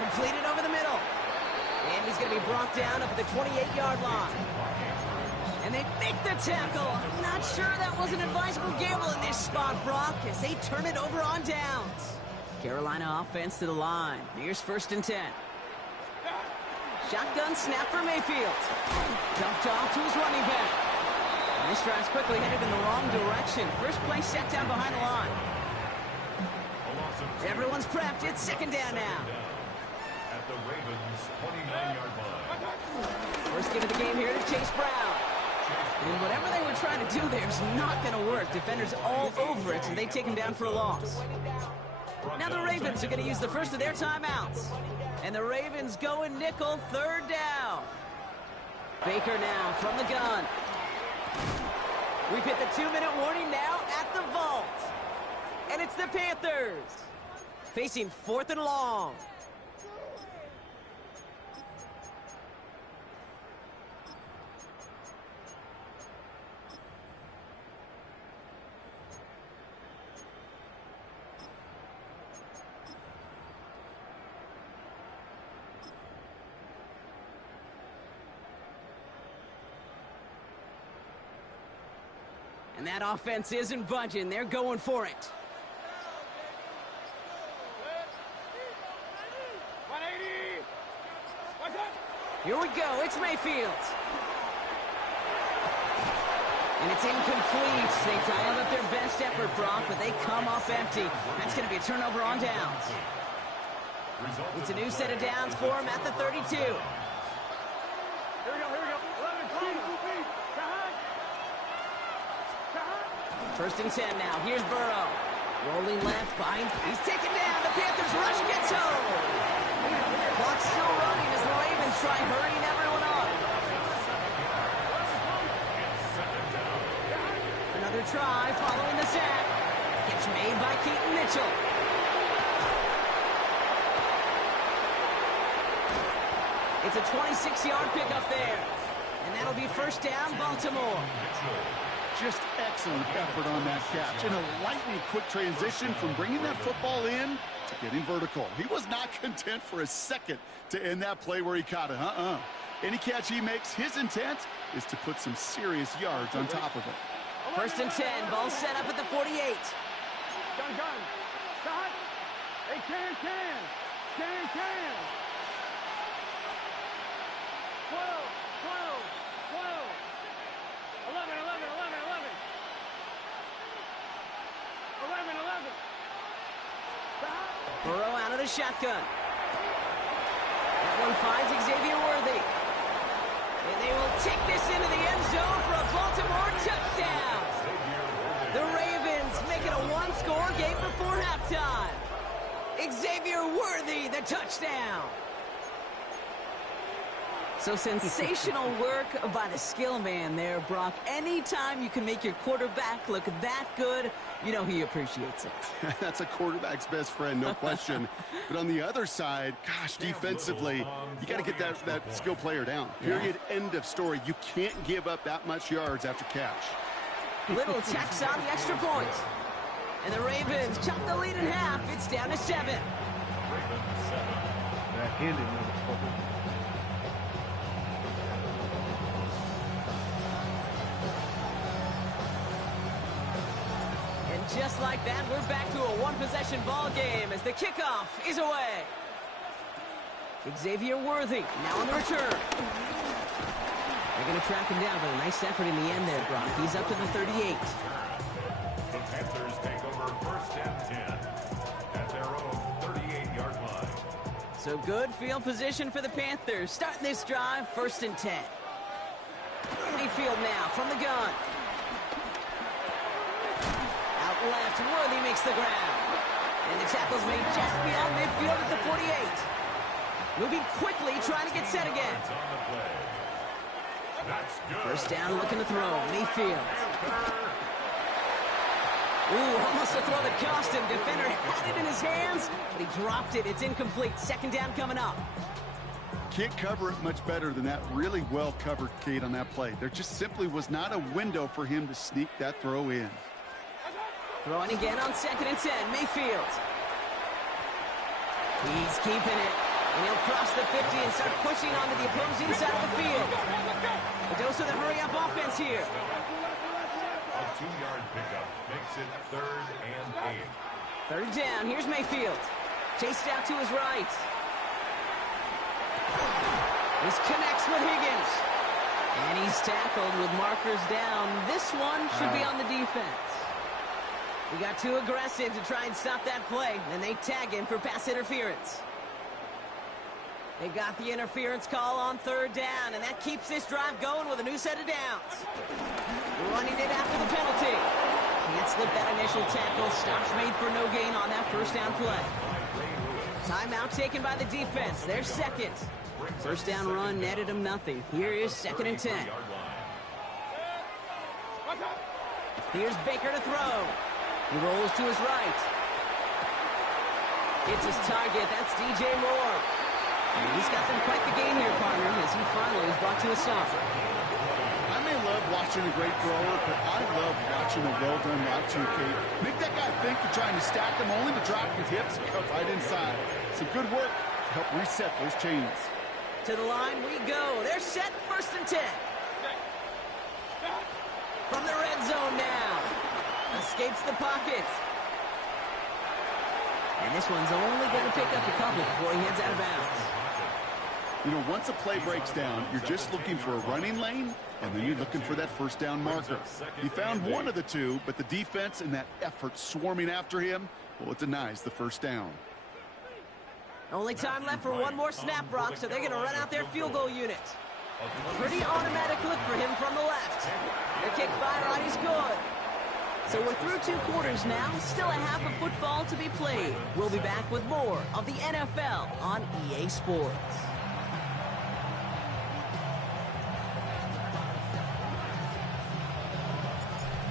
Completed over the middle. And he's going to be brought down up at the 28-yard line. And they make the tackle. I'm not sure that was an advisable gamble in this spot, Brock, as they turn it over on downs. Carolina offense to the line. Here's 1st and 10. Shotgun snap for Mayfield. Dumped off to his running back. And this drive's quickly headed in the wrong direction. First play set down behind the line. Everyone's prepped. It's second down now. At the Ravens' 29-yard line. First give of the game here to Chase Brown. And whatever they were trying to do there is not going to work. Defenders all over it, so they take him down for a loss. Now the Ravens are going to use the first of their timeouts. And the Ravens go in nickel, third down. Baker now from the gun. We've hit the 2-minute warning now at the vault. And it's the Panthers facing 4th and long. And that offense isn't budging. They're going for it. 180. Here we go. It's Mayfield. And it's incomplete. They dialed up their best effort, Brock, but they come up empty. That's going to be a turnover on downs. It's a new set of downs for him at the 32. Here we go. 11, 20. First and 10 now. Here's Burrow. Rolling left behind. He's taken down. The Panthers rush gets home. Clock's still running as the Ravens try hurrying everyone up. Another try following the sack. Catch made by Keaton Mitchell. It's a 26-yard pickup there. And that'll be first down, Baltimore. Just excellent effort on that catch. And a lightning-quick transition from bringing that football in to getting vertical. He was not content for a second to end that play where he caught it. Any catch he makes, his intent is to put some serious yards on top of it. First and 10, ball set up at the 48. Gun. Shot. Hey, can. 12. 11. 11. Burrow out of the shotgun. That one finds Xavier Worthy. And they will take this into the end zone for a Baltimore touchdown. The Ravens make it a one-score game before halftime. Xavier Worthy, the touchdown. So sensational work by the skill man there, Brock. Anytime you can make your quarterback look that good, you know he appreciates it. That's a quarterback's best friend, no question. But on the other side, gosh, defensively, you got to get that skill player down. Period, end of story. You can't give up that much yards after catch. Little checks on the extra point. And the Ravens chop the lead in half. It's down to 7. Back-handed, motherfucker. Just like that, we're back to a one-possession ball game as the kickoff is away. Xavier Worthy now on the return. They're going to track him down, but a nice effort in the end there, Brock. He's up to the 38. The Panthers take over first and 10 at their own 38-yard line. So good field position for the Panthers. Starting this drive, first and 10. Mayfield now from the gun. Left, Worthy makes the ground. And the tackle's made just beyond midfield at the 48. Moving quickly, trying to get set again. First down, looking to throw. Mayfield. Ooh, almost a throw that cost him. Defender had it in his hands, but he dropped it. It's incomplete. Second down coming up. Can't cover it much better than that really well covered Kate on that play. There just simply was not a window for him to sneak that throw in. Throwing again on second and 10, Mayfield. He's keeping it. And he'll cross the 50 and start pushing onto the opposing side of the field. A dose of the hurry-up offense here. A 2-yard pickup makes it 3rd and 8. 3rd down, here's Mayfield. Chased out to his right. This connects with Higgins. And he's tackled with markers down. This one should be on the defense. He got too aggressive to try and stop that play, and they tag him for pass interference. They got the interference call on third down, and that keeps this drive going with a new set of downs. Running it after the penalty. Can't slip that initial tackle. Stops made for no gain on that first down play. Timeout taken by the defense. Their second. First down run netted him nothing. Here is 2nd and 10. Here's Baker to throw. He rolls to his right. It's his target. That's DJ Moore. And he's got them quite the game here, partner, as he finally is brought to a stop. I may love watching a great thrower, but I love watching a well-done route too, Kate. Make that guy think you're trying to stack him, only to drop your hips and cut right inside. Some good work to help reset those chains. To the line we go. They're set, 1st and 10. From the red zone now. Escapes the pocket. And this one's only going to pick up a couple before he heads out of bounds. You know, once a play breaks down, you're just looking for a running lane, and then you're looking for that first down marker. He found one of the two, but the defense and that effort swarming after him, well, it denies the first down. Only time left for one more snap, Brock, so they're going to run out their field goal unit. Pretty automatic look for him from the left. The kick by right is good. So we're through 2 quarters now, still a half of football to be played. We'll be back with more of the NFL on EA Sports.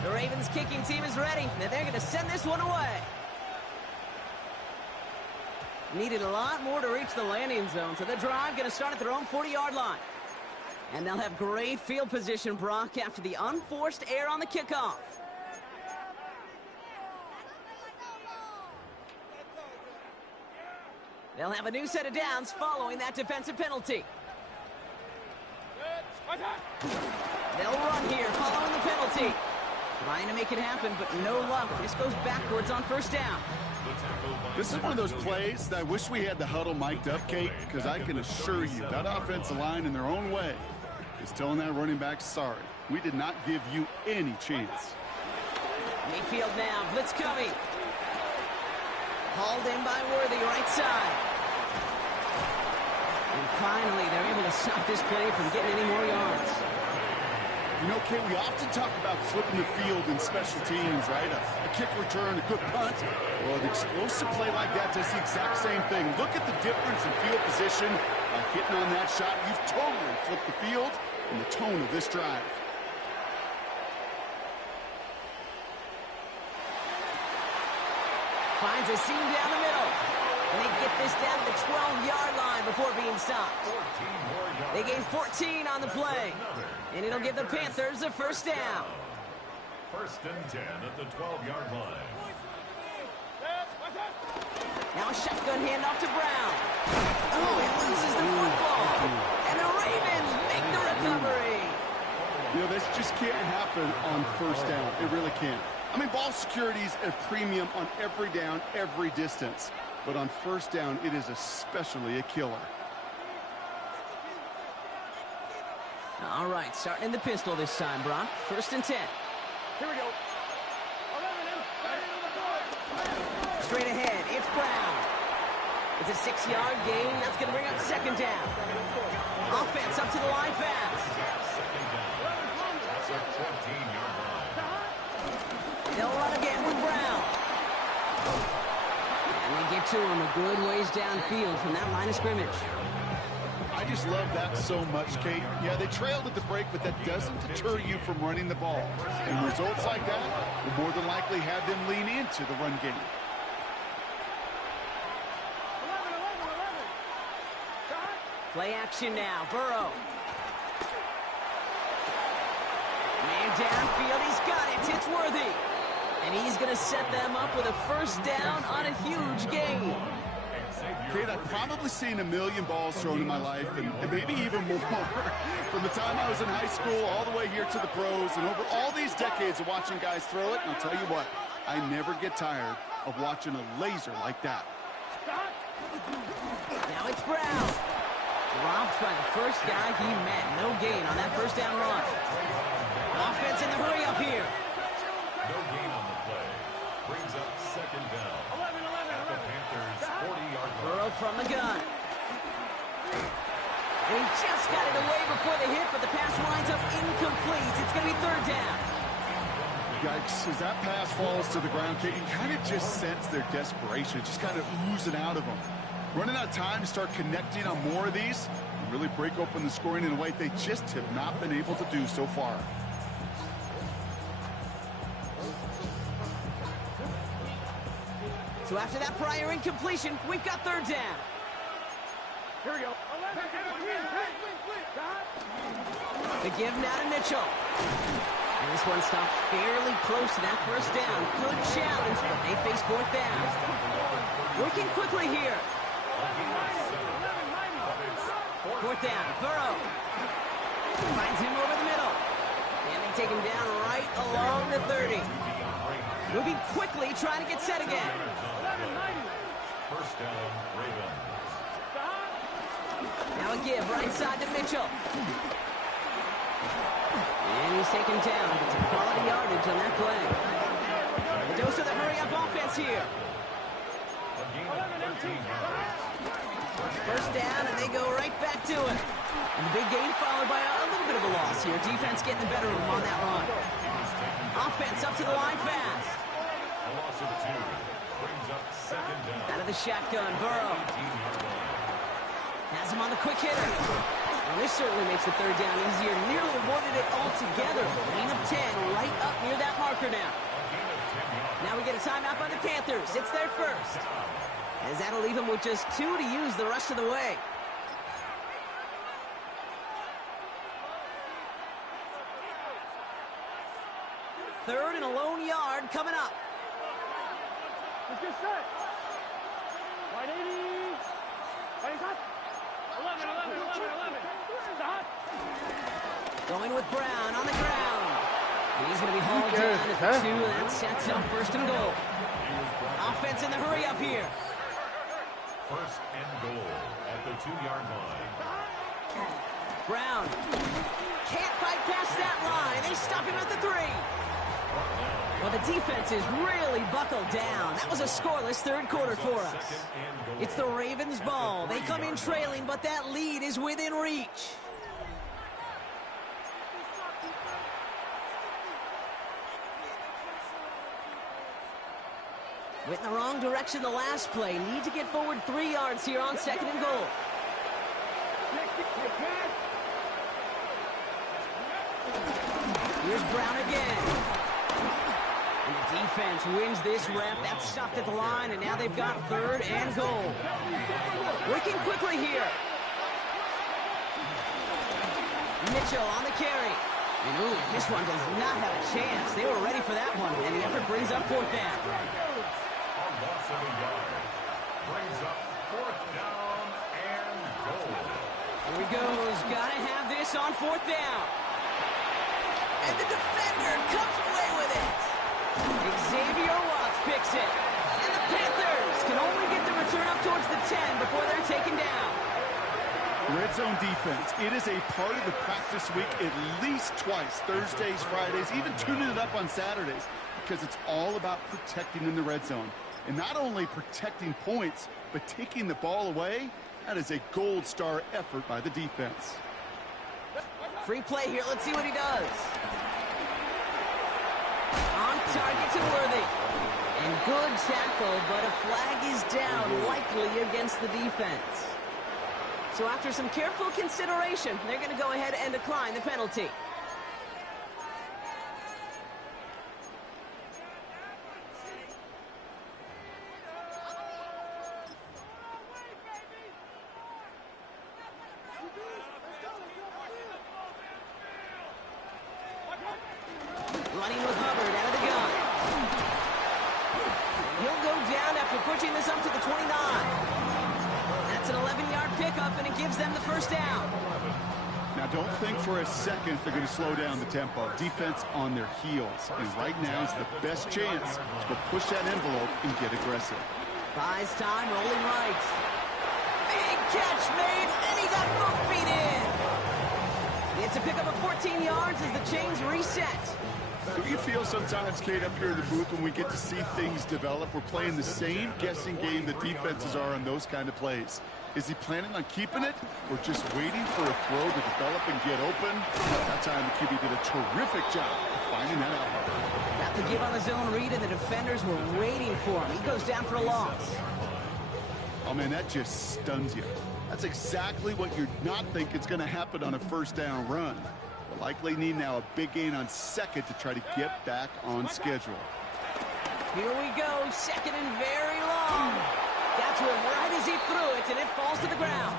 The Ravens kicking team is ready, and they're going to send this one away. Needed a lot more to reach the landing zone, so the drive going to start at their own 40-yard line. And they'll have great field position, Brock, after the unforced error on the kickoff. They'll have a new set of downs following that defensive penalty. They'll run here following the penalty. Trying to make it happen, but no luck. This goes backwards on first down. This is one of those plays that I wish we had the huddle mic'd up, Kate, because I can assure you that offensive line in their own way is telling that running back, sorry, we did not give you any chance. Mayfield now, blitz coming. Hauled in by Worthy, right side. And finally, they're able to stop this play from getting any more yards. You know, Kate, we often talk about flipping the field in special teams, right? A kick return, a good punt. Well, an explosive play like that does the exact same thing. Look at the difference in field position. By hitting on that shot, you've totally flipped the field and the tone of this drive. Finds a seam down the middle. And they get this down to the 12-yard line before being stopped. They gain 14 on the play. And it'll give the Panthers a first down. 1st and 10 at the 12-yard line. Now a shotgun handoff to Brown. Oh, he loses the football. And the Ravens make the recovery. You know, this just can't happen on first down. It really can't. I mean, ball security's a premium on every down, every distance. But on first down, it is especially a killer. All right, starting in the pistol this time, Brock. 1st and 10. Here we go. Straight ahead, it's Brown. It's a 6-yard gain. That's going to bring up 2nd down. Offense up to the line fast. They'll run again with Brown. And they get to him a good ways downfield from that line of scrimmage. I just love that so much, Kate. Yeah, they trailed at the break, but that doesn't deter you from running the ball. And results like that will more than likely have them lean into the run game. Play action now, Burrow. Man downfield, he's got it. It's Worthy. And he's going to set them up with a first down on a huge gain. Kate, I've probably seen a million balls thrown in my life, and maybe even more. From the time I was in high school all the way here to the pros, and over all these decades of watching guys throw it, and I'll tell you what, I never get tired of watching a laser like that. Now it's Brown. Dropped by the first guy he met. No gain on that first down run. Offense in the hurry up here. No gain on the play. Brings up second down. 11, 11, At the Panthers' 40-yard line. Burrow from the gun. And he just got it away before the hit, but the pass winds up incomplete. It's going to be third down. Yikes, as that pass falls to the ground, Kate, you kind of just sense their desperation, just kind of oozing out of them. Running out of time to start connecting on more of these and really break open the scoring in a way they just have not been able to do so far. So after that prior incompletion, we've got third down. Here we go. 11, 17, The give now to Mitchell. And this one stopped fairly close to that first down. Good challenge, but they face fourth down. Working quickly here. Fourth down, Burrow. Finds him over the middle. And they take him down right along the 30. Moving quickly, trying to get set again. First down, Ravens. Now a give right side to Mitchell. And he's taken down. It's a quality yardage on that play. The dose of the hurry-up offense here. A gain of 13 yards. First down, and they go right back to it. And the big gain followed by a little bit of a loss here. Defense getting the better of them on that run. Offense up to the line fast. A loss of 2. Brings up second down. Out of the shotgun, Burrow. Has him on the quick hitter. And this certainly makes the third down easier. Nearly avoided it altogether. Gain of 10 right up near that marker now. Now we get a timeout by the Panthers. It's their first. As that'll leave them with just 2 to use the rest of the way. Third and a lone yard coming up. Let's get set. 180. Right hot. 11, 11, 11, 11. Stop. Going with Brown on the ground. And he's going to be hauled down at the 2. That sets up first and goal. Offense in the hurry up here. First and goal at the 2-yard line. Brown can't fight past that line. They stop him at the 3. Well, the defense is really buckled down. That was a scoreless third quarter for us. It's the Ravens' ball. They come in trailing, but that lead is within reach. Went in the wrong direction the last play. Need to get forward 3 yards here on second and goal. Here's Brown again. And the defense wins this rep. That's stopped at the line, and now they've got third and goal. Working quickly here. Mitchell on the carry. And ooh, this one does not have a chance. They were ready for that one, and the effort brings up fourth down. Loss of a yard. Brings up fourth down and goal. Here he goes. Gotta have this on fourth down. And the defender comes away with it. Xavier Watts picks it. And the Panthers can only get the return up towards the 10 before they're taken down. Red zone defense. It is a part of the practice week at least twice. Thursdays, Fridays, even tuning it up on Saturdays. Because it's all about protecting in the red zone. And not only protecting points, but taking the ball away. That is a gold star effort by the defense. Free play here. Let's see what he does. On target to Worthy. And good tackle, but a flag is down, likely against the defense. So after some careful consideration, they're going to go ahead and decline the penalty. Running with Hubbard out of the gun. He'll go down after pushing this up to the 29. That's an 11-yard pickup, and it gives them the first down. Now, don't think for a second they're going to slow down the tempo. Defense on their heels. And right now is the best chance to go push that envelope and get aggressive. Buys time, rolling right. Big catch made, and he got both feet in. pick up a 14 yards as the chains reset. Do you feel sometimes, Kate, up here in the booth when we get to see things develop? We're playing the same guessing game the defenses are on those kind of plays. Is he planning on keeping it or just waiting for a throw to develop and get open? That time the QB did a terrific job of finding that out. Got the give on the zone read, and the defenders were waiting for him. He goes down for a loss. Oh, man, that just stuns you. That's exactly what you're not thinking is going to happen on a first down run. We'll likely need now a big gain on second to try to get back on schedule. Here we go, second and very long. That's when right as he threw it, and it falls to the ground.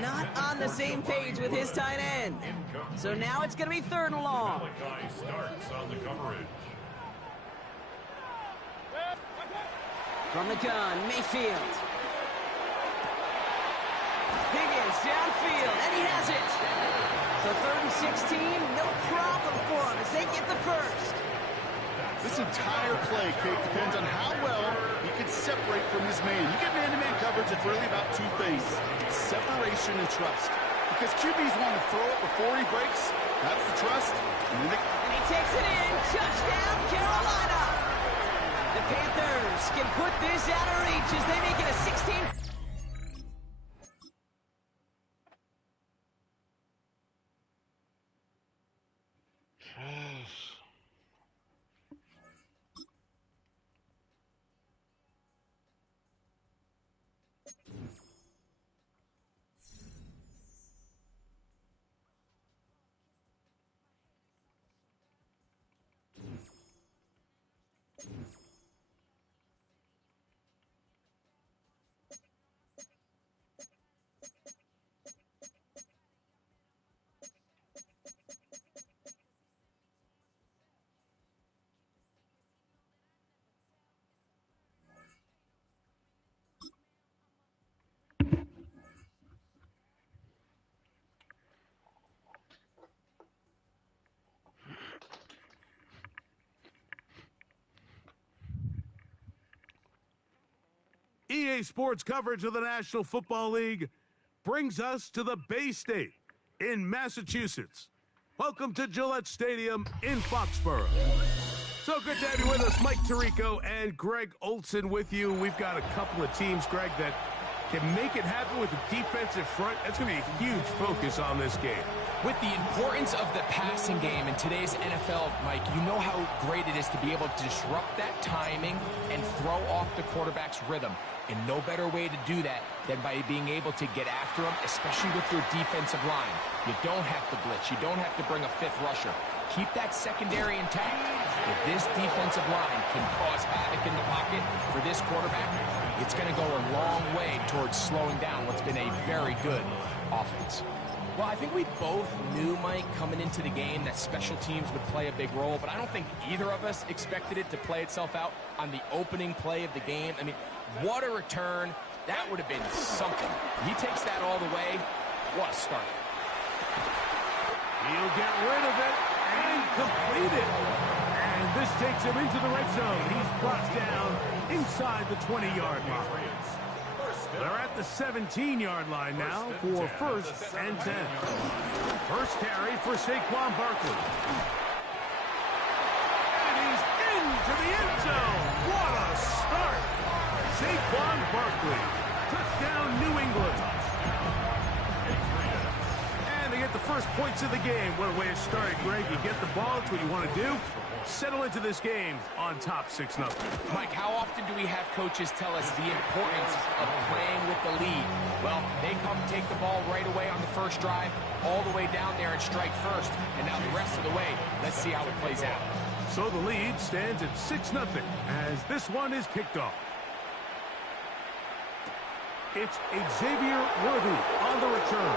Not on the same page with his tight end. So now it's going to be third and long. Starts on the coverage. From the gun, Mayfield. Higgins downfield, and he has it. So third and 16, no problem for him as they get the first. This entire play, Kate, depends on how well he can separate from his man. You get man-to-man coverage, it's really about two things: separation and trust. Because QBs want to throw it before he breaks. That's the trust. And he takes it in. Touchdown, Carolina. The Panthers can put this out of reach as they make it a 16. EA Sports coverage of the National Football League brings us to the Bay State in Massachusetts. Welcome to Gillette Stadium in Foxborough. So good to have you with us. Mike Tirico and Greg Olson with you. We've got a couple of teams, Greg, that can make it happen with the defensive front. That's going to be a huge focus on this game. With the importance of the passing game in today's NFL, Mike, you know how great it is to be able to disrupt that timing and throw off the quarterback's rhythm. And no better way to do that than by being able to get after them, especially with your defensive line. You don't have to blitz. You don't have to bring a fifth rusher. Keep that secondary intact. If this defensive line can cause havoc in the pocket for this quarterback, it's going to go a long way towards slowing down what's been a very good offense. Well, I think we both knew, Mike, coming into the game that special teams would play a big role, but I don't think either of us expected it to play itself out on the opening play of the game. I mean, what a return. That would have been something. He takes that all the way. What a start. He'll get rid of it and complete it. And this takes him into the red zone. He's brought down inside the 20-yard line. They're at the 17-yard line now for first and 10. First carry for Saquon Barkley. And he's into the end zone. What a start. Saquon Barkley. Touchdown, New England. And they get the first points of the game. What a way to start, Greg. You get the ball. It's what you want to do. Settle into this game on top 6-0. Mike, how often do we have coaches tell us the importance of playing with the lead? Well, they come take the ball right away on the first drive, all the way down there and strike first. And now the rest of the way, let's see how it plays out. So the lead stands at 6-0 as this one is kicked off. It's Xavier Worthy on the return.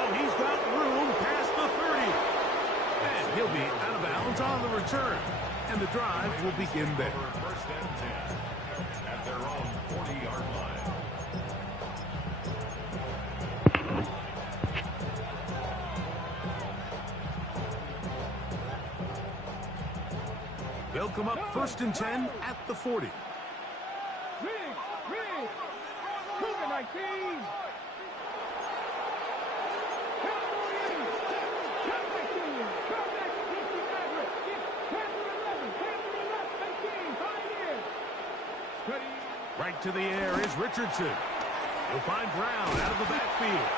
Oh, he's got room past the 30. And he'll be out of bounds on the return. And the drive will begin there. First and 10 at their own 40-yard line. They'll come up first and 10 at the 40. to the air is Richardson. He'll find Brown out of the backfield.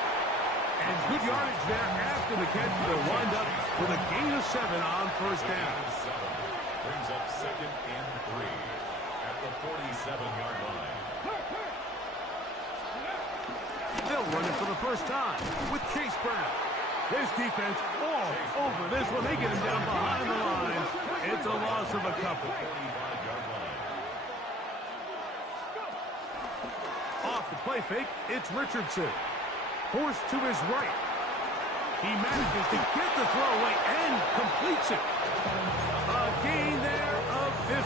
And good yardage there after the catch. They'll wind up with a gain of 7 on first down. Brings up 2nd and 3 at the 47-yard line. They'll run it for the first time with Chase Brown. This defense all over this one. They get him down behind the line. It's a loss of a couple. Off the play fake, it's Richardson. Forced to his right. He manages to get the throw away and completes it. A gain there of 15.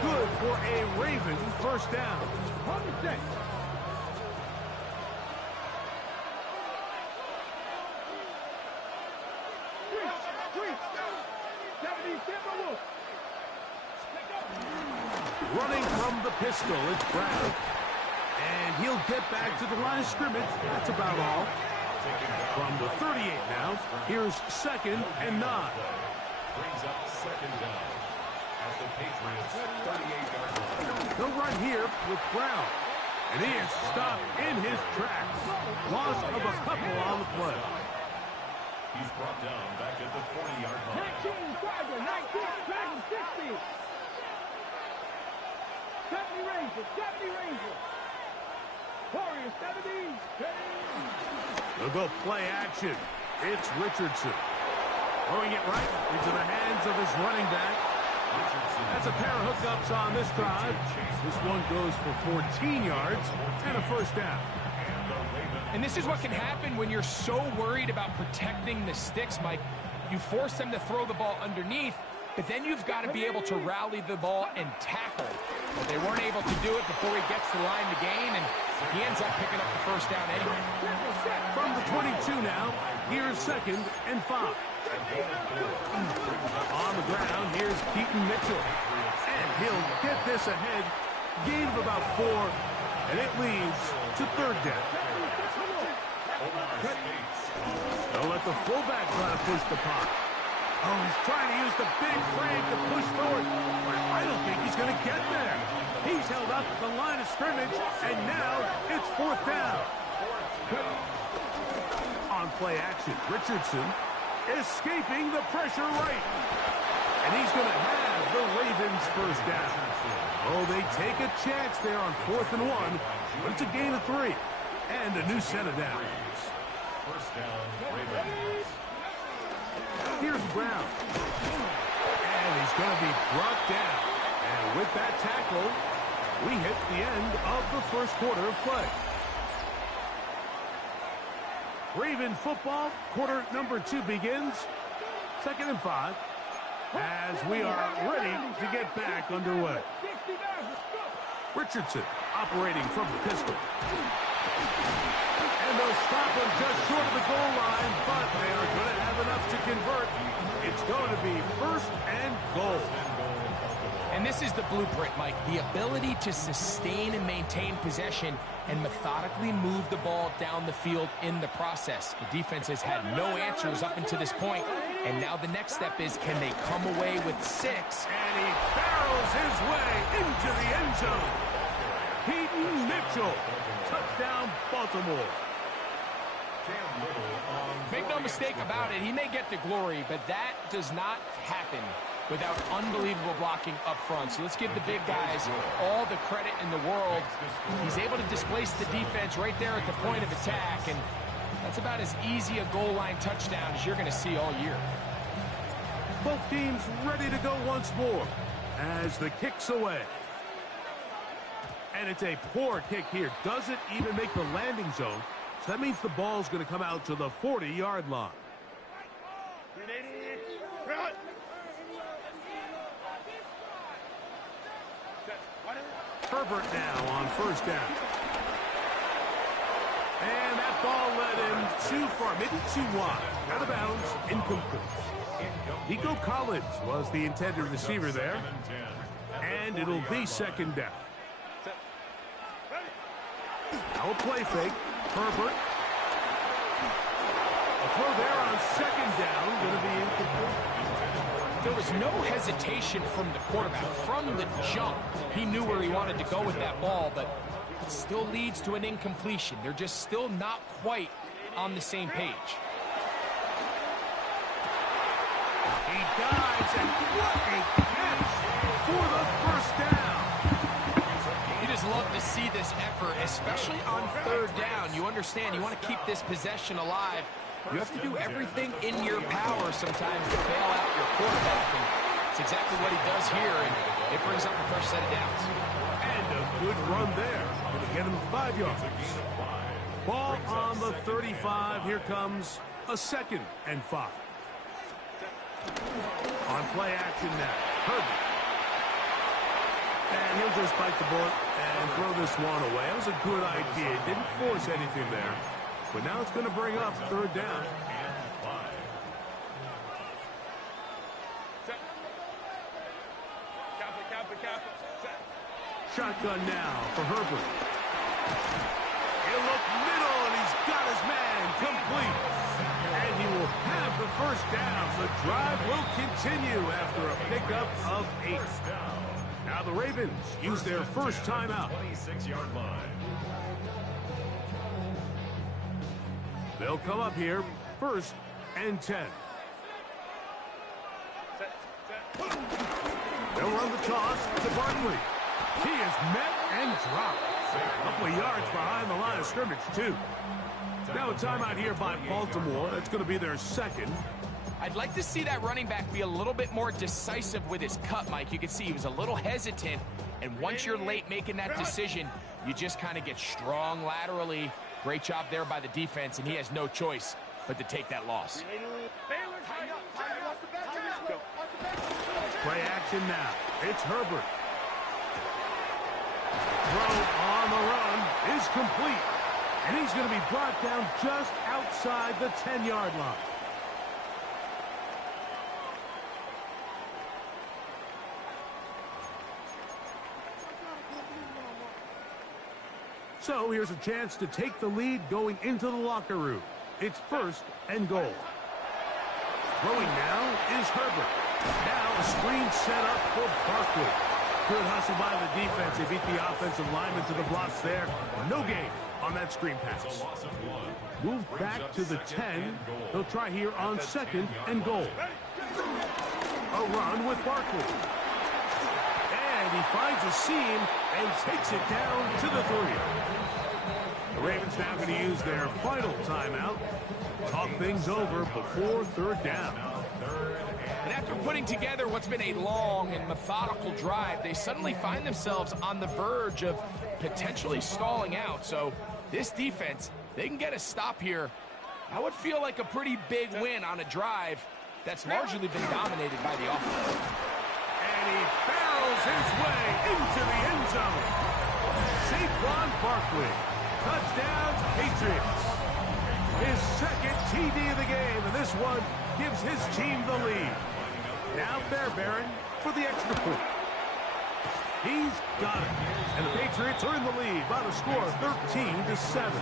Good for a Ravens first down. Running from the pistol, it's Brown. And he'll get back to the line of scrimmage. That's about all. From the 38 now, here's 2nd and 9. Brings up 2nd down at the Patriots' 38-yard line. They'll run here with Brown. And he is stopped in his tracks. Loss of a couple on the play. He's brought down back at the 40-yard line. 19, Tiger, 19, 60. 70 Rangers. Warriors, 70. They'll go play action. It's Richardson. Throwing it right into the hands of his running back. That's a pair of hookups on this drive. This one goes for 14 yards and a first down. And this is what can happen when you're so worried about protecting the sticks, Mike. You force them to throw the ball underneath, but then you've got to be able to rally the ball and tackle. But they weren't able to do it before he gets the line to gain, and he ends up picking up the first down anyway. From the 22 now, here's 2nd and 5. On the ground, here's Keaton Mitchell. And he'll get this ahead. Gain of about 4, and it leads to 3rd down. They'll let the fullback try to push the pot. Oh, he's trying to use the big frame to push forward. But I don't think he's going to get there. He's held up at the line of scrimmage, and now it's 4th down. On play action, Richardson escaping the pressure right. And he's going to have the Ravens first down. Oh, they take a chance there on 4th and 1, but it's a gain of 3 and a new set of downs. First down, Ravens. Here's Brown. And he's going to be brought down. And with that tackle, we hit the end of the first quarter of play. Raven football, quarter number 2 begins. 2nd and 5. As we are ready to get back underway. Richardson operating from the pistol. And they'll stop him just short of the goal line, but they are going to have enough to convert. It's going to be 1st and goal. And this is the blueprint, Mike. The ability to sustain and maintain possession and methodically move the ball down the field in the process. The defense has had no answers up until this point, and now the next step is, can they come away with 6? And he barrels his way into the end zone. Keaton Mitchell, touchdown Baltimore. Make no mistake about it, he may get the glory, but that does not happen without unbelievable blocking up front. So let's give the big guys all the credit in the world. He's able to displace the defense right there at the point of attack, and that's about as easy a goal line touchdown as you're going to see all year. Both teams ready to go once more as the kick's away. And it's a poor kick here. Doesn't even make the landing zone. So that means the ball's going to come out to the 40-yard line. Herbert now on first down. And that ball led him too far, maybe too wide. Out of bounds, incomplete. Nico Collins was the intended receiver there. And it'll be 2nd down. Now a play fake. Herbert. A throw there on 2nd down. Going to be incomplete. there was no hesitation from the quarterback. From the jump, he knew where he wanted to go with that ball, but it still leads to an incompletion. They're just still not quite on the same page. He dives, and what a catch for the first down. You just love to see this effort, especially on third down. You understand, you want to keep this possession alive. You have to do everything in your power sometimes to bail out your quarterback, and it's exactly what he does here, and it brings up a fresh set of downs. And a good run there. Going to get him 5 yards. Ball on the 35. Here comes a 2nd and 5. On play action now, Herbert. And he'll just bite the bullet and throw this one away. That was a good idea. Didn't force anything there. But now it's going to bring up 3rd down. Shotgun now for Herbert. He'll look middle, and he's got his man complete. And he will have the first down. The drive will continue after a pickup of 8. Now the Ravens use their first timeout. 26-yard line. They'll come up here, 1st and 10. They'll run the toss to Barkley. He is met and dropped. A couple of yards behind the line of scrimmage, too. Now a timeout here by Baltimore. That's going to be their 2nd. I'd like to see that running back be a little bit more decisive with his cut, Mike. You can see he was a little hesitant, and once you're late making that decision, you just kind of get strong laterally. Great job there by the defense, and he has no choice but to take that loss. Play action now. It's Herbert. Throw on the run is complete. And he's going to be brought down just outside the 10-yard line. So here's a chance to take the lead going into the locker room. It's 1st and goal. Throwing now is Herbert. Now a screen set up for Barkley. Good hustle by the defense. They beat the offensive lineman to the blocks there. No gain on that screen pass. Move back to the 10. They'll try here on 2nd and goal. A run with Barkley. And he finds a seam and takes it down to the 3. The Ravens now going to use their final timeout. Talk things over before 3rd down. And after putting together what's been a long and methodical drive, they suddenly find themselves on the verge of potentially stalling out. So this defense, they can get a stop here. That would feel like a pretty big win on a drive that's largely been dominated by the offense. And he barrels his way into the end zone. Saquon Barkley. Touchdown, Patriots. His 2nd TD of the game, and this one gives his team the lead. Now Fairbairn for the extra point. He's got it. And the Patriots are in the lead by the score of 13-7.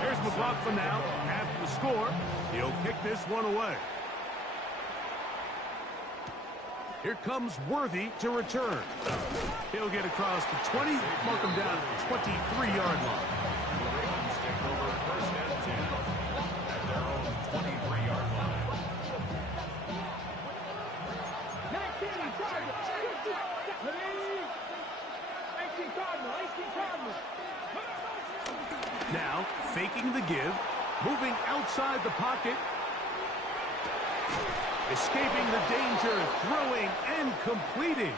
Here's McLaughlin now. After the score, he'll kick this one away. Here comes Worthy to return. He'll get across the 20, mark him down at the 23-yard line. Take over 1st and 10 at their own 23-yard line. 18 Cardinal. Now, faking the give, moving outside the pocket, escaping the danger, throwing and completing.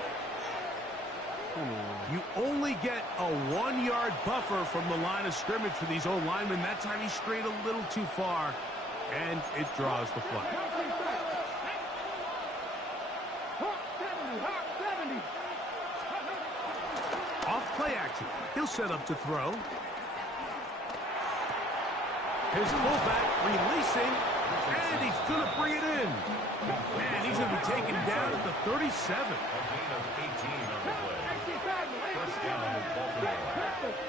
You only get a 1-yard buffer from the line of scrimmage for these old linemen. That time he strayed a little too far, and it draws the flag. Off play action. He'll set up to throw. His fullback releasing, and he's going to bring it in. Man, he's going to be taken down at the 37. A gain of 18 on the play. 1st down with Baltimore.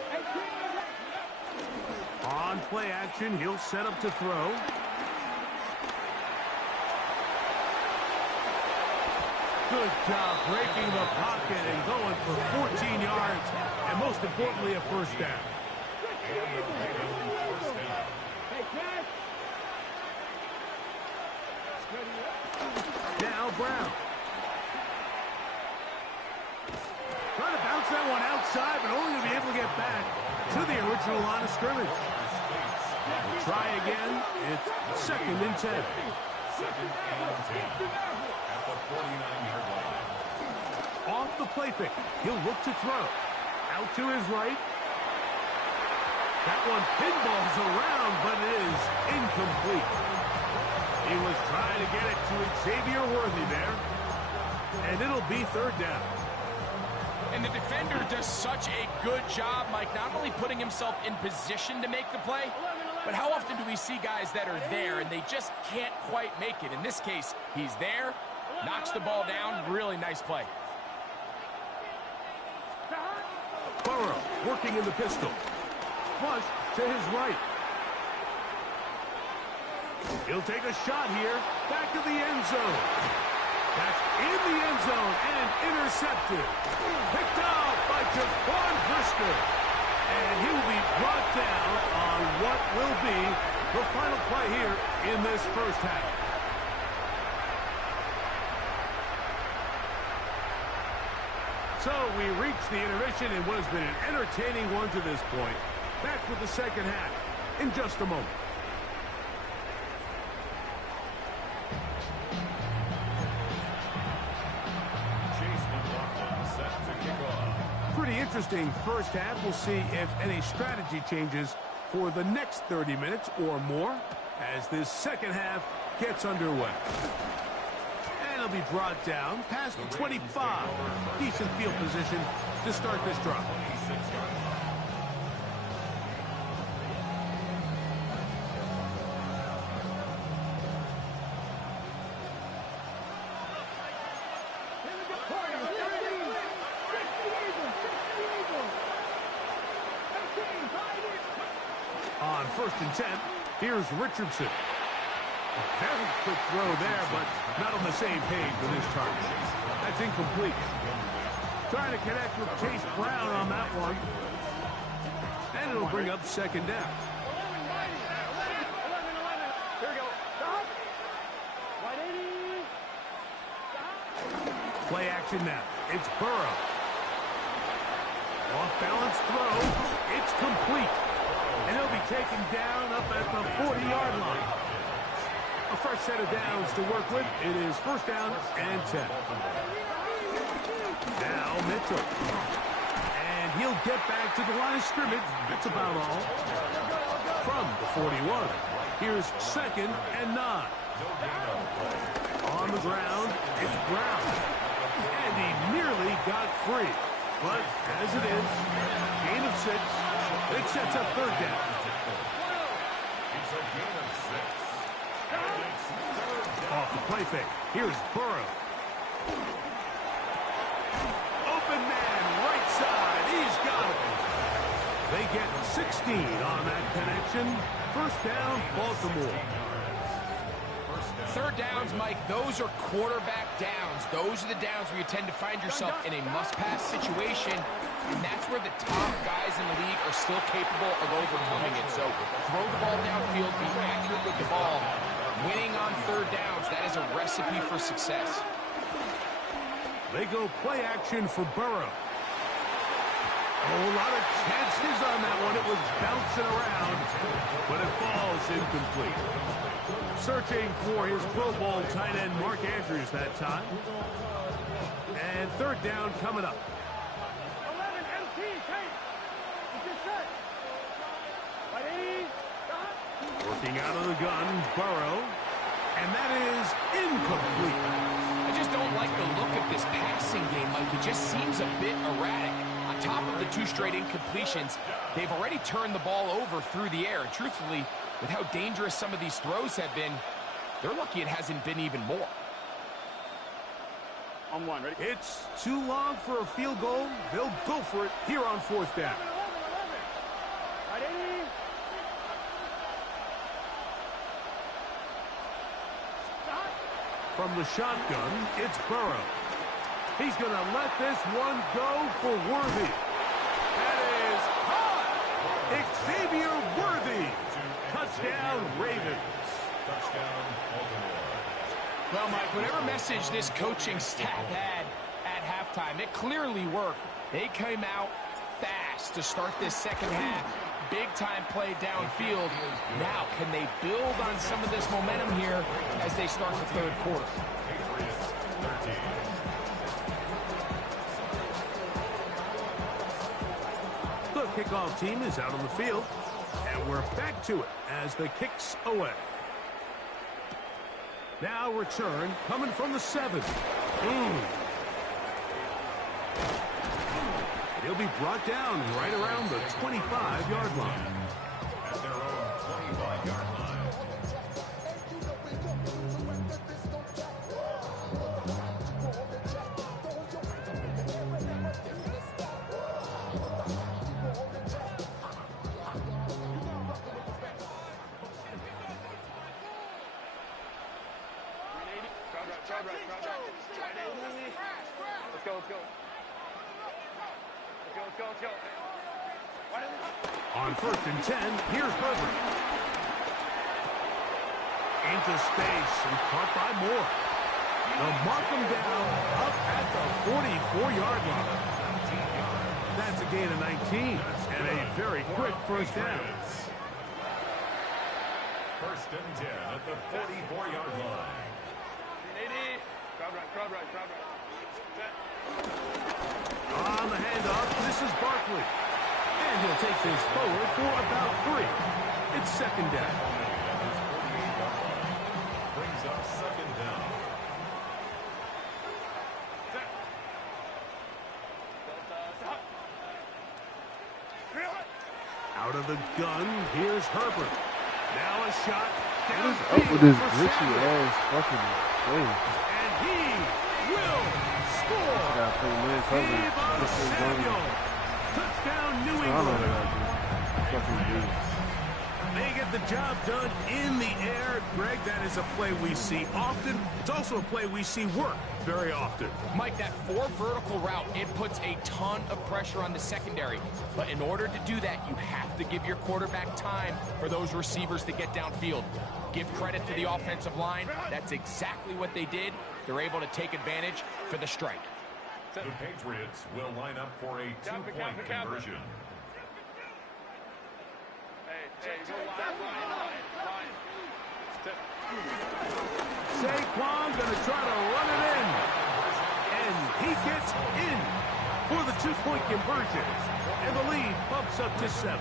On play action, he'll set up to throw. Good job breaking the pocket and going for 14 yards, and most importantly, a first down. Now Brown. Trying to bounce that one outside, but only to be able to get back to the original line of scrimmage. We'll try again. It's 2nd and 10. 2nd and 10 at the 49-yard line. Off the play fake. He'll look to throw. Out to his right. That one pinballs around, but it is incomplete. He was trying to get it to Xavier Worthy there. And it'll be 3rd down. And the defender does such a good job, Mike, not only putting himself in position to make the play, but how often do we see guys that are there and they just can't quite make it? In this case, he's there, knocks the ball down, really nice play. Burrow working in the pistol. Flush to his right. He'll take a shot here. Back to the end zone. That's in the end zone and intercepted. Picked off by Jaquan Brisker. And he will be brought down on what will be the final play here in this first half. So we reach the intermission in what has been an entertaining one to this point. Back with the second half in just a moment. Pretty interesting first half. We'll see if any strategy changes for the next 30 minutes or more as this second half gets underway. And it'll be brought down past the 25. Decent field position to start this drive. On 1st and 10, here's Richardson. A very quick throw there, but not on the same page with his target. That's incomplete. Trying to connect with Chase Brown on that one. And it'll bring up 2nd down. Here we go. Stop. 180. Play action now. It's Burrow. Off balance throw. It's complete. And he'll be taken down up at the 40-yard line. A fresh set of downs to work with. It is 1st down and 10. Now Mitchell. And he'll get back to the line of scrimmage. That's about all. From the 41. Here's 2nd and 9. On the ground, it's Brown. And he nearly got free. But as it is, gain of 6. It sets up 3rd down. It's a gain of 6. Off the play fake. Here's Burrow. Open man, right side. He's got it. They get 16 on that connection. 1st down, Baltimore. 3rd downs, Mike, those are quarterback downs. Those are the downs where you tend to find yourself in a must-pass situation, and that's where the top guys in the league are still capable of overcoming it. So throw the ball downfield, be accurate with the ball. Winning on 3rd downs, that is a recipe for success. They go play action for Burrow. Oh, a lot of chances on that one. It was bouncing around, but it falls incomplete. Searching for his Pro Bowl tight end, Mark Andrews, that time. And 3rd down coming up. 11 MT, take. It's your set. 180. Stop. Working out of the gun, Burrow. And that is incomplete. I just don't like the look of this passing game, Mike. It just seems a bit erratic. On top of the 2 straight incompletions, they've already turned the ball over through the air. And truthfully, with how dangerous some of these throws have been, they're lucky it hasn't been even more. On 1, ready? It's too long for a field goal. They'll go for it here on 4th down. 180. From the shotgun, it's Burrow. He's going to let this one go for Worthy. That is hot. Xavier Worthy. Touchdown, Ravens. Touchdown, Baltimore. Well, Mike, whatever message this coaching staff had at halftime, it clearly worked. They came out fast to start this second half. Big-time play downfield. Now, can they build on some of this momentum here as they start the third quarter? Patriots 13. The kickoff team is out on the field, and we're back to it as the kick's away. Now return coming from the 7. He'll be brought down right around the 25-yard line. At their own 25-yard line. On 1st and 10, here's Herbert. Into space and caught by Moore. They'll mark him down up at the 44-yard line. That's a gain of 19 and a very quick first down. 1st and 10 at the 44-yard line. On the handoff, this is Barkley. And he'll take this forward for about 3. It's 2nd down. Brings up 2nd down. Out of the gun, here's Herbert. Now a shot What is downfield up with this for glitchy Samuel. ass fucking play? And he will score. Gotta play man coverage. Ps5 Samuel. Touchdown, New I don't know England. what I gotta do. Fucking dude. They get the job done in the air. Greg, that is a play we see often. It's also a play we see work very often. Mike, that 4 vertical route, it puts a ton of pressure on the secondary. But in order to do that, you have to give your quarterback time for those receivers to get downfield. Give credit to the offensive line. That's exactly what they did. They're able to take advantage for the strike. The Patriots will line up for a 2-point conversion. Saquon gonna try to run it in. And he gets in for the 2-point conversion. And the lead bumps up to 7.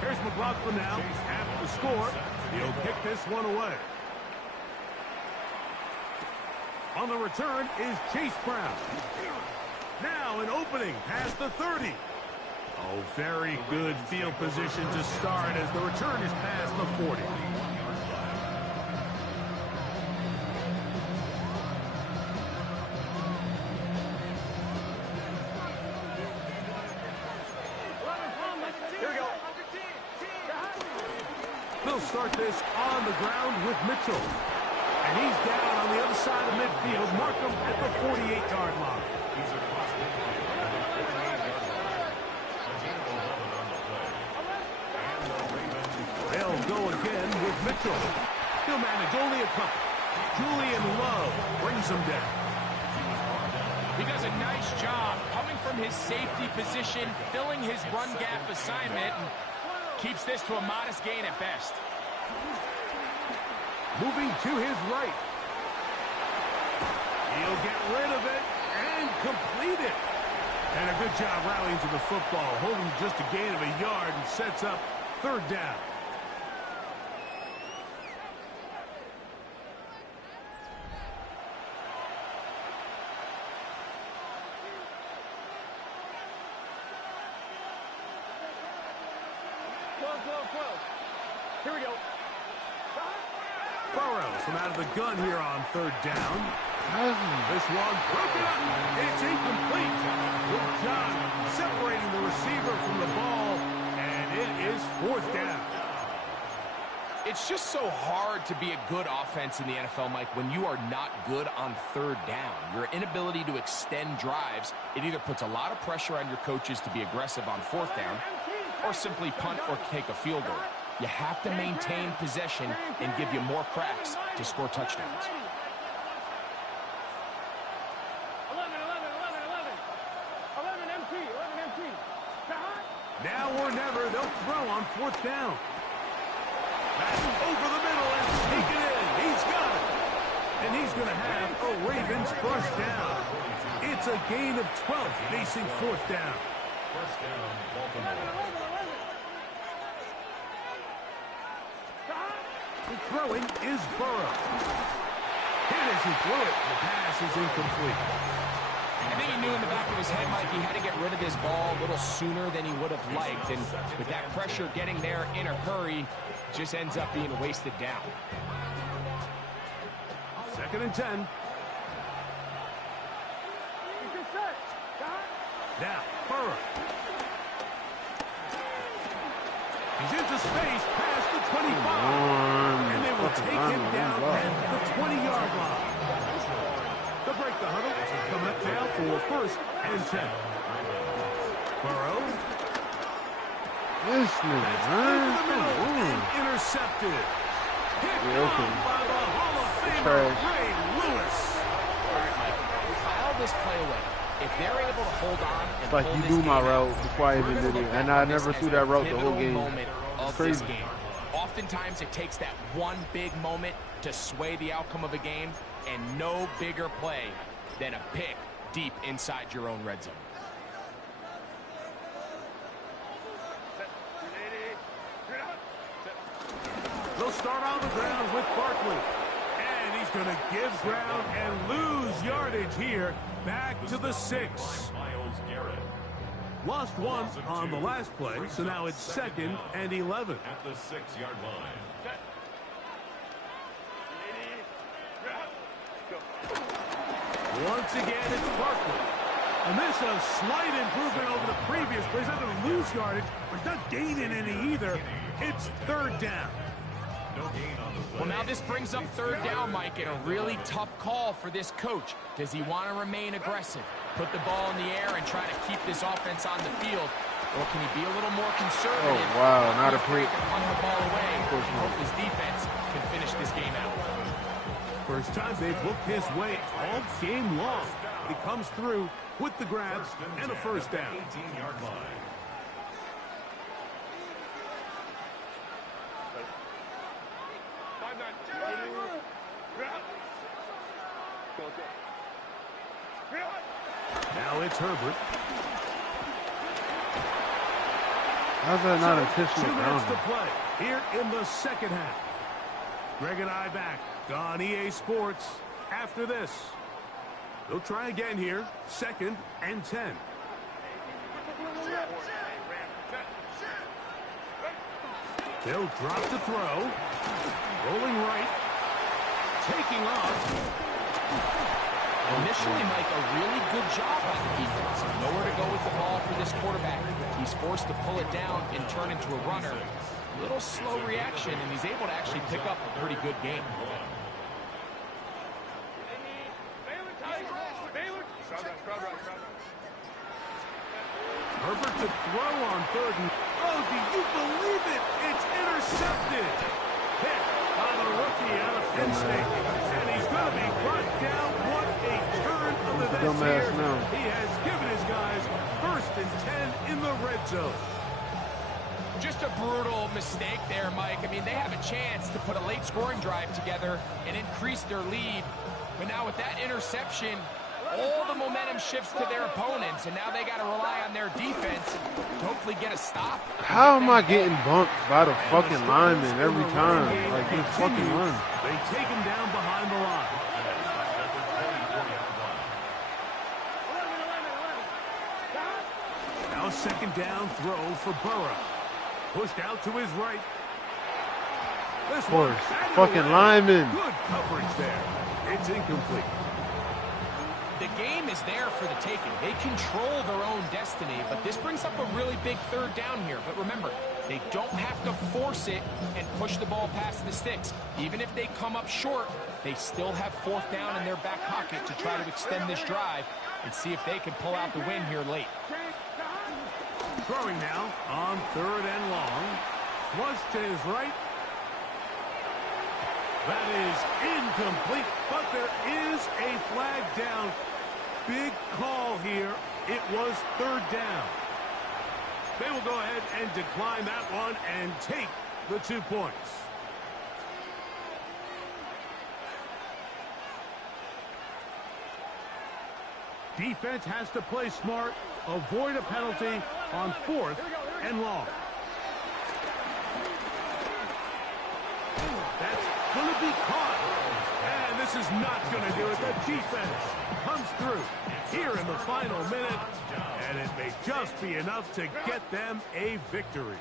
Here's McLaughlin now after the score. He'll kick this one away. On the return is Chase Brown. Now an opening past the 30. Oh, very good field position to start as the return is past the 40. They'll start this on the ground with Mitchell. And he's down on the other side of midfield. Mark him at the 48-yard line. He's across midfield at the 48-yard line. And the Ravens. They'll go again with Mitchell. He'll manage only a couple. Julian Love brings him down. He does a nice job coming from his safety position, filling his run gap assignment, and keeps this to a modest gain at best. Moving to his right. He'll get rid of it and complete it. And a good job rallying to the football, holding just a gain of a yard and sets up 3rd down. Here we go. Burrows from out of the gun here on 3rd down. This one broken up. It's incomplete. Good job separating the receiver from the ball, and it is 4th down. It's just so hard to be a good offense in the NFL, Mike, when you are not good on third down. Your inability to extend drives, it either puts a lot of pressure on your coaches to be aggressive on fourth down or simply punt or take a field goal. You have to maintain possession and give you more cracks to score touchdowns. 11 MT. Now or never, they'll throw on fourth down. Madden over the middle and taken in. He's got it. And he's going to have a Ravens first down. It's a gain of 12 facing fourth down. First down, Baltimore. The throwing is Burrow. Hit as he threw it. The pass is incomplete. I think he knew in the back of his head, Mike, he had to get rid of this ball a little sooner than he would have liked. And with that pressure getting there in a hurry, it just ends up being wasted down. 2nd and 10. Now, Burrow. He's into space past the 25. And they will take him down at the 20-yard line. They'll break the huddle. Coming up now for 1st and 10. Burrow. This nigga, man. Intercepted. Hit by the Hall of Famer, Ray Lewis. File this play away. If they're able to hold on and it's like you do my route before I even did it. And I never threw that route the whole game. It's crazy. Oftentimes it takes that one big moment to sway the outcome of a game, and no bigger play than a pick deep inside your own red zone. They'll start on the ground with Barkley. And he's going to give ground and lose yardage here. Back to the 6. Lost one on the last play, so now it's 2nd and 11. At the 6-yard line. Once again, it's Barkley. And this is a slight improvement over the previous play. He's not going to lose yardage, but he's not gaining any either. It's 3rd down. Well, now this brings up 3rd down, Mike, and a really tough call for this coach. Does he want to remain aggressive, put the ball in the air, and try to keep this offense on the field? Or can he be a little more conservative? Oh, wow, not afraid to punt the ball away and hope his defense can finish this game out? First time they've looked his way all game long. He comes through with the grabs and a first down. 18-yard line. Now it's Herbert. How's that not intentional? 2 minutes to play here in the 2nd half. Greg and I back on EA Sports after this. They'll try again here. 2nd and 10. They'll drop to throw. Rolling right. Taking off. Initially, Mike, a really good job by the defense. Nowhere to go with the ball for this quarterback. He's forced to pull it down and turn into a runner. A little slow reaction, and he's able to actually pick up a pretty good game. Herbert to throw on 3rd and... Oh, do you believe it? It's intercepted. Hit by the rookie out of Penn State. And he's going to be brought down. What a turn of events here. He has given his guys 1st and 10 in the red zone. Just a brutal mistake there, Mike. I mean, they have a chance to put a late scoring drive together and increase their lead. But now with that interception, all the momentum shifts to their opponents, and now they got to rely on their defense to hopefully get a stop. How am I getting bumped by the fucking lineman every time? Like, this fucking line. They take him down behind the line. Now 2nd down throw for Burrow. Pushed out to his right. This one, fucking lineman. Good coverage there. It's incomplete. The game is there for the taking. They control their own destiny, but this brings up a really big 3rd down here. But remember, They don't have to force it and push the ball past the sticks. Even if they come up short, they still have 4th down in their back pocket to try to extend this drive and see if they can pull out the win here late. Throwing now on 3rd and long. Flush to his right. That is incomplete, but there is a flag down. Big call here. It was 3rd down. They will go ahead and decline that one and take the 2 points. Defense has to play smart, avoid a penalty on 4th and long. That's going to be caught. And this is not going to do it. The defense comes through here in the final minute, and it may just be enough to get them a victory.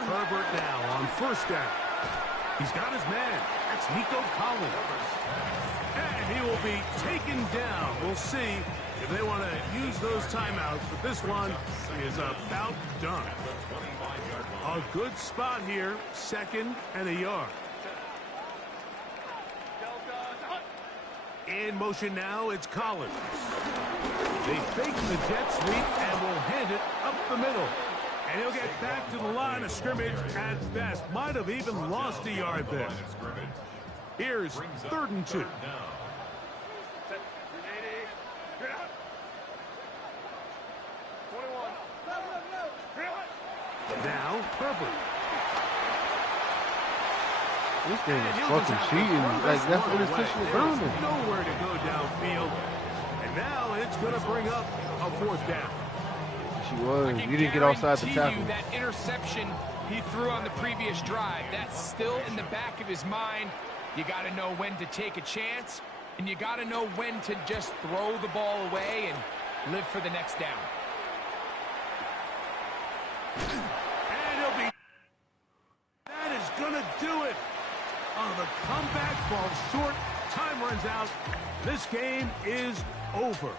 Herbert now on 1st down. He's got his man. That's Nico Collins. And he will be taken down. We'll see if they want to use those timeouts, but this one is about done. A good spot here, 2nd and a yard. In motion now, it's Collins. They fake the jet sweep and will hand it up the middle. And he'll get back to the line of scrimmage at best. Might have even lost a yard there. Here's 3rd and 2. Now, Herbert. This game is fucking cheating. Like, that's intentional grounding. Nowhere to go downfield. And now it's going to bring up a 4th down. She was. You didn't get outside the tackle. That interception he threw on the previous drive, that's still in the back of his mind. You got to know when to take a chance, and you got to know when to just throw the ball away and live for the next down. And he'll be... That is going to do it. Oh, the comeback falls short. Time runs out. This game is over.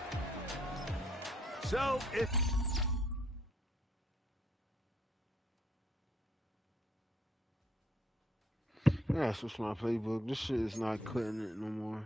So, it... Yeah, switch my playbook. This shit is not cutting it no more.